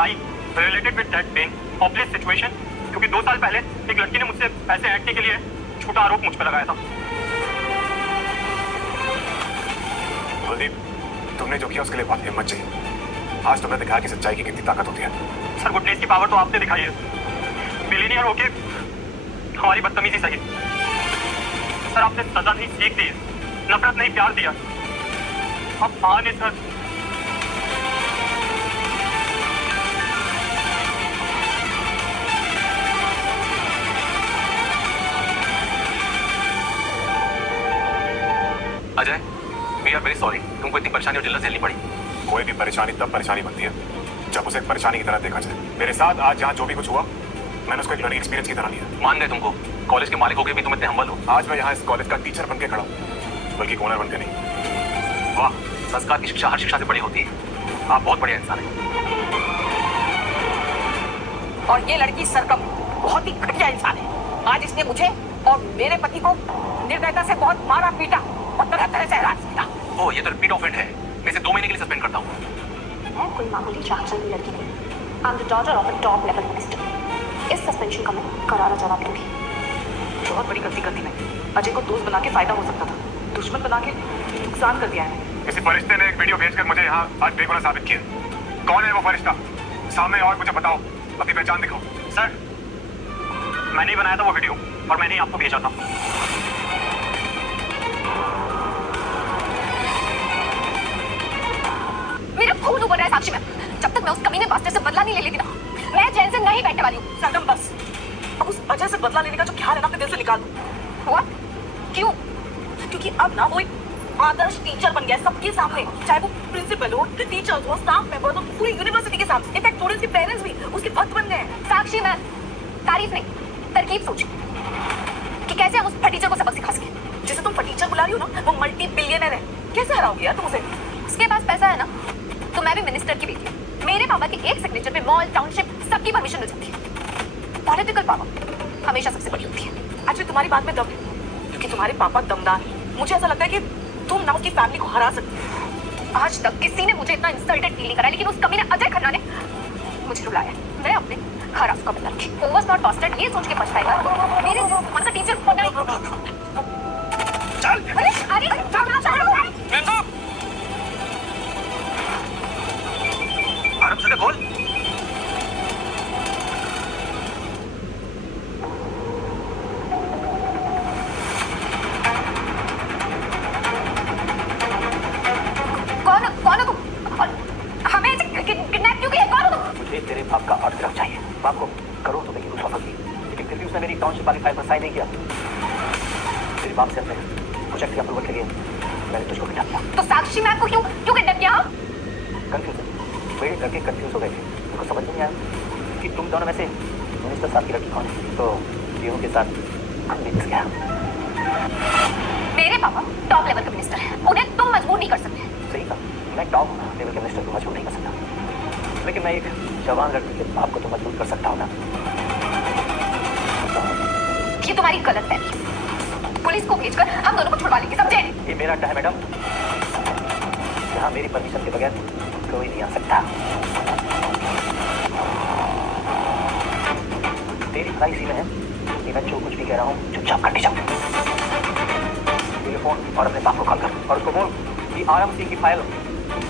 I related with that pain ऑफलेस सिचुएशन, क्योंकि 2 साल पहले एक लड़की ने मुझसे पैसे ऐंठने के लिए झूठा आरोप मुझ पर लगाया था। कुलदीप, तुमने जो किया उसके लिए बहुत हिम्मत चाहिए। आज तुमने दिखाया कि सच्चाई की कितनी ताकत होती है। सर, गुडनेस की पावर तो आपने दिखाई है। बिलियनियर होके हमारी बदतमीजी सही। सर, आपने सजा नहीं सीख दी है, नफरत नहीं प्यार दिया। अब आने sir, Ajay, we are very sorry, तुमको इतनी परेशानी और जिल्लत झेलनी पड़ी। कोई भी परेशानी तब परेशानी बनती है जब उसे एक परेशानी की तरह देखा जाए। मेरे साथ आज जहाँ जो भी कुछ हुआ, मैंने उसको एक लर्निंग एक्सपीरियंस की तरह लिया। मान गए तुमको, कॉलेज के मालिक होकर भी तुम इतने हम्बल हो। आज मैं यहाँ इस कॉलेज का टीचर बन के खड़ा हूँ, बल्कि ओनर बन के नहीं। वाह, संस्कार की शिक्षा हर शिक्षा से बड़ी होती है। आप बहुत बढ़िया इंसान हैं। और ये लड़की सरगम बहुत ही घटिया इंसान है। आज इसने मुझे और मेरे पति को निर्दयता से बहुत मारा पीटा और तरह तरह से हरास किया। ओह, ये तो रिपीट ऑफेंड है। मैं इसे 2 महीने के लिए सस्पेंड करता हूँ। मैं कोई मामूली चाहचल की लड़की नहीं। I am the daughter of a top level minister. इस सस्पेंशन का मैं करारा जवाब दूंगी। बहुत बड़ी गलती कर दी मैंने। अजय को दोस्त बना के फायदा हो सकता था, दुश्मन बना के नुकसान कर दिया है। किसी फरिश्ते ने एक वीडियो भेजकर मुझे यहाँ आज बेगुनाह साबित किया। कौन है वो फरिश्ता? सामने और मुझे बताओ, अपनी पहचान दिखाओ। सर, मैंने ही बनाया था वो वीडियो और मैंने ही आपको भेजा था। मेरा खून उबल रहा है साक्षी में। जब तक मैं उस कमीने बास्टर से बदला नहीं ले लेती ना, मैं चैन से नहीं बैठने वाली हूँ। सरगम, बस अब उस अजय से बदला लेने का जो ख्याल है ना, अपने दिल से निकाल दो। हुआ क्यों? क्योंकि अब ना वो एक आदर्श टीचर बन गया है सबके सामने, चाहे वो प्रिंसिपल हो, टीचर्स हो, स्टाफ मेंबर्स हो, पूरी यूनिवर्सिटी के सामने। इनफैक्ट स्टूडेंट्स के पेरेंट्स भी उसके भक्त बन गए हैं। साक्षी, मैं तारीफ नहीं, तरकीब सोची कि कैसे हम उस फटीचर को सबक सिखा सके। जिसे तुम फटीचर बुला रही हो ना, वो मल्टी बिलियनर है। कैसे हराओगे यार तुम उसे? उसके पास पैसा है ना, तो मैं भी मिनिस्टर की बेटी हूँ। मेरे पापा के एक सिग्नेचर पे मॉल, टाउनशिप सबकी परमिशन मिल जाती है। पॉलिटिकल पावर हमेशा सबसे बड़ी होती है। एक्चुअली तुम्हारी बात में दम है, क्योंकि तुम्हारे पापा दमदार हैं। मुझे ऐसा लगता है कि तुम ना उसकी फैमिली को हरा सकती हो। आज तक किसी ने मुझे इतना इंसल्टेड फील नहीं करा, लेकिन उस कमीने अजय खन्ना ने मुझे रुलाया। मैं अपने हरास का बदला रखी। ओवर स्मार्ट बास्टर्ड ये सोच के पछताएगा मेरे मन का टीचर बनना ही। चल, अरे आराम से बोल। कौन हो तुम? हमें किडनैप क्यों किया? कौन हो तुम? मुझे तेरे बाप का ऑटोग्राफ चाहिए। बाप को करोड़ रुपए की रुश्वत दी, लेकिन फिर भी उसने मेरी टाउनशिप वाली फाइल पर साइन नहीं किया। तेरे बाप से अपने प्रोजेक्ट के अप्रूवल के लिए मैंने तुझको बिठा दिया। तो साक्षी मैम को क्यों किडनैप किया? कंफ्यूजन, मेरे लड़के कंफ्यूज हो गए थे। उनको समझ नहीं आया कि तुम दोनों में से मिनिस्टर साहब की लड़की कौन है, तो ये उनके साथ बिजनेस गया। मेरे पापा टॉप लेवल के मिनिस्टर हैं, उन्हें तुम मजबूर नहीं कर सकते। सही कहा, मैं टॉप लेवल के मिनिस्टर को मजबूर नहीं कर सकता, लेकिन मैं एक जवान लड़की के बाप को तो मजबूर कर सकता हूँ ना। ये तुम्हारी गलत फहमी। पुलिस को भेजकर हम दोनों को छुड़वा लेंगे, समझे? ये मेरा अड्डा है मैडम, यहाँ मेरी परमिशन के बगैर कोई नहीं आ सकता। तेरी भलाई इसी में है कि मैं जो कुछ भी कह रहा हूँ चुपचाप करने जाऊँ। टेलीफोन और अपने बाप को कॉल कर और उसको बोल कि RMC की फाइल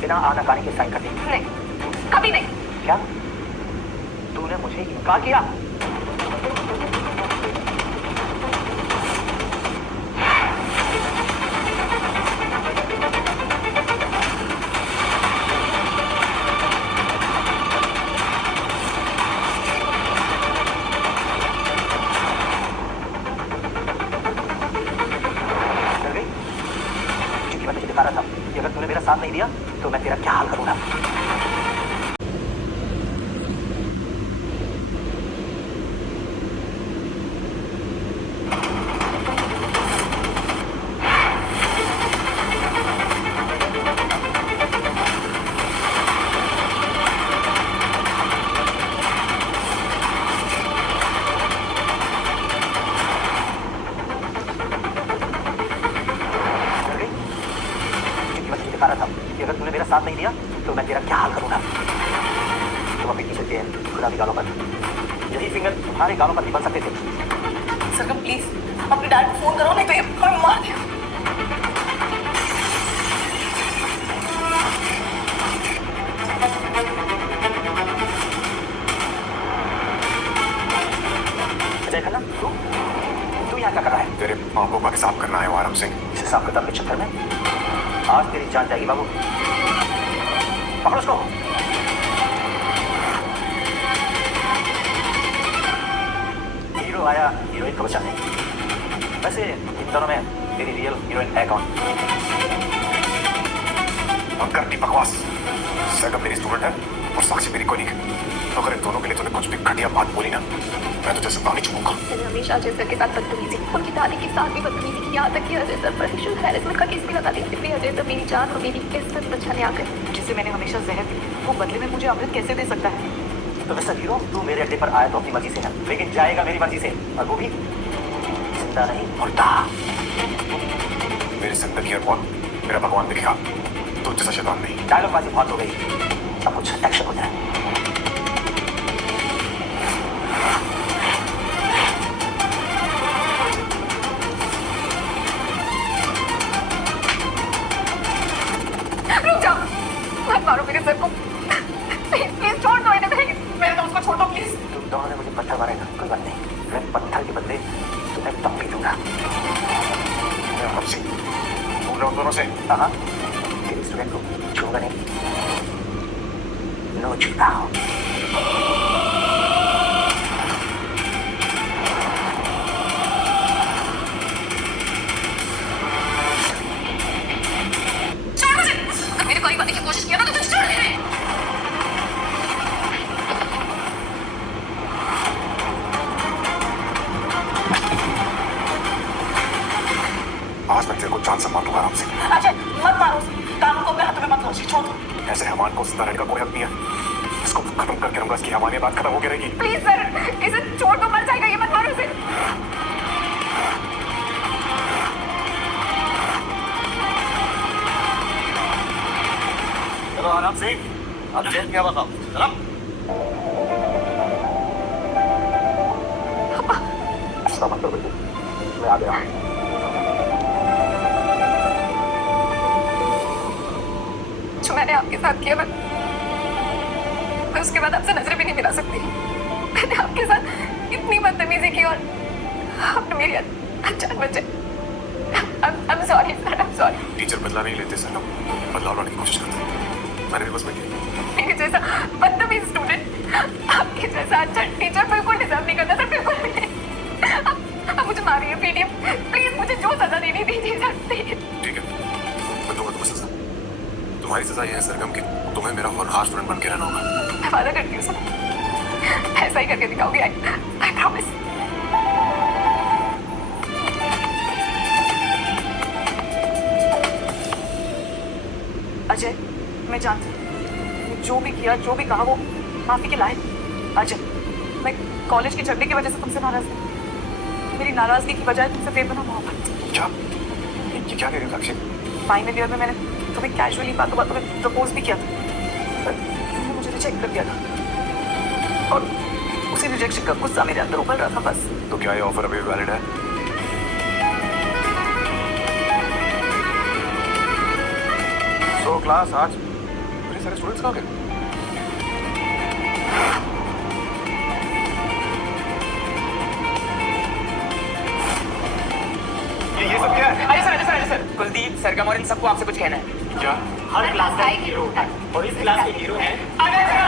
बिना आनाकानी के साइन कर दी। नहीं, कभी नहीं। क्या तूने मुझे इनकार किया? अगर तूने मेरा साथ नहीं दिया तो मैं तेरा क्या हाल करूंगा। साथ नहीं दिया तो मैं तेरा क्या हाल करूंगा। तुम अपनी टीचर के गुलाबी गालों पर, यही फिंगर तुम्हारे गालों पर भी बन सकते थे। सरगम प्लीज अपने डैड को फोन करो, नहीं तो ये हमें मार देगा। अजय खन्ना, तू यहाँ क्या कर रहा है? तेरे पापों का साफ करना है वो आराम सिंह। इस हिसाब किताब के चक्कर में आज तेरी जान जाएगी बाबू। पकड़ो उसको। हीरो आया हीरोइन को बचाने। वैसे इन दोनों में तेरी रियल हीरोइन है कौन? और करनी बकवास। सरगम मेरी स्टूडेंट है और साक्षी मेरी कोलीग है। तो अगर इन दोनों के लिए तूने कुछ भी घटिया बात बोली ना, मैं तुझे सिर्फ नहीं चुकूंगा। मैंने हमेशा अजय सर के साथ बदतमीजी, उनकी दादी के साथ भी बदतमीजी की, यहाँ तक कि अजय सर पर सेक्सुअल हैरेसमेंट का केस भी लगा दिया। इसलिए अजय सर मेरी जान और मेरी इज्जत बचाने आ गए। जिसे मैंने हमेशा जहर दी, वो बदले में मुझे अमृत कैसे दे सकता है? तो मिस्टर हीरो, तू मेरे अड्डे पर आया तो अपनी मर्जी से है, लेकिन जाएगा मेरी मर्जी से, और वो भी जिंदा नहीं मुर्दा। मेरी जिंदगी और मौत मेरा भगवान दिखेगा, तू जैसा शैतान नहीं। डायलॉगबाजी बहुत हो गई, अब कुछ एक्शन हो जाए। रुक जाओ, मत मारो मेरे सर को। प्लीज प्लीज छोड़ दो इन्हें, मेरे दोस्त को छोड़ दो प्लीज। तुम दोनों ने मुझे पत्थर मारेगा, कोई बात नहीं, मैं पत्थर के बदले तुम्हें तब भी दूंगा। मैं आराम सिंह बोल रहा हूँ दोनों से। हाँ, तेरी स्टूडेंट को छूंगा नहीं, नो छूता हूँ। छोड़ मुझे, अगर मेरे करीब आने की कोशिश किया ना तो तुझे छोड़ दे। आज मैं तेरे को जान से मार दूंगा आराम सिंह। अजय मत मारो, काम को अपने हाथों में मत लो, छोड़ दो। ऐसे हमान को जिंदा रहने का कोई हक नहीं है। इसको खत्म करके रहूंगा, इसकी हमारी बात खत्म होकर रहेगी। प्लीज सर, इसे छोड़ दो, मर जाएगा, ये मत मारो इसे। चलो आराम से, अब जेल क्या बताओ, चलो। गुस्सा मत करो बेटे, मैं आ गया। जो मैंने आपके साथ किया, मैं उसके बाद आपसे नजरें भी नहीं मिला सकती। मैंने आपके साथ इतनी बदतमीजी की और आपने मेरी जान बचे। I'm sorry sir, I'm sorry। Teacher बदला नहीं लेते सर, बदलाव लाने की कोशिश करते। मैंने भी बस में की। मेरे जैसा बदतमीज स्टूडेंट आपके जैसा अच्छा टीचर बिल्कुल डिजर्व नहीं करता सर, बिल्कुल नहीं। अब मुझे मारिए, पीटिए, प्लीज मुझे जो सजा देनी दीजिए सर, प्लीज। ठीक है, मैं दूंगा तुम्हें सजा। तुम्हारी सजा यह है सरगम की तुम्हें मेरा होनहार स्टूडेंट बन के रहना होगा। मैं वादा करती हूँ सर, ऐसा ही करके दिखाओगे, आई प्रॉमिस। अजय, मैं जानती हूँ जो भी किया, जो भी कहा, वो माफी के लायक। अजय, मैं कॉलेज के झगड़े की वजह से तुमसे नाराज हूँ। मेरी नाराजगी की बजाय तुमसे बेपनाह मोहब्बत। क्या ये क्या कह रही हो साक्षी? फाइनल ईयर में मैंने तुम्हें कैजुअली बातों बातों में प्रपोज भी किया था, पर तुमने मुझे रिजेक्ट कर दिया था और उसी रिजेक्शन का गुस्सा मेरे अंदर उबल रहा था बस। तो क्या ये ऑफर अभी वैलिड है? तो क्लास आज मेरे सारे स्टूडेंट्स कहाँ गए? ये सब क्या है? अजय सर, कुलदीप, सरगम और इन सबको आपसे कुछ कहना है। क्या? हर क्लास का एक हीरो होता है और इस क्लास के हीरो हैं अजय सर।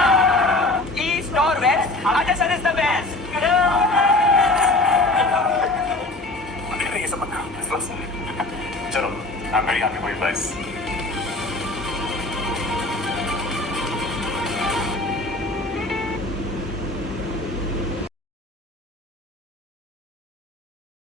ईस्ट और west, Ajay sir is the best. ये सब मत करो। चलो, I'm very happy for you guys.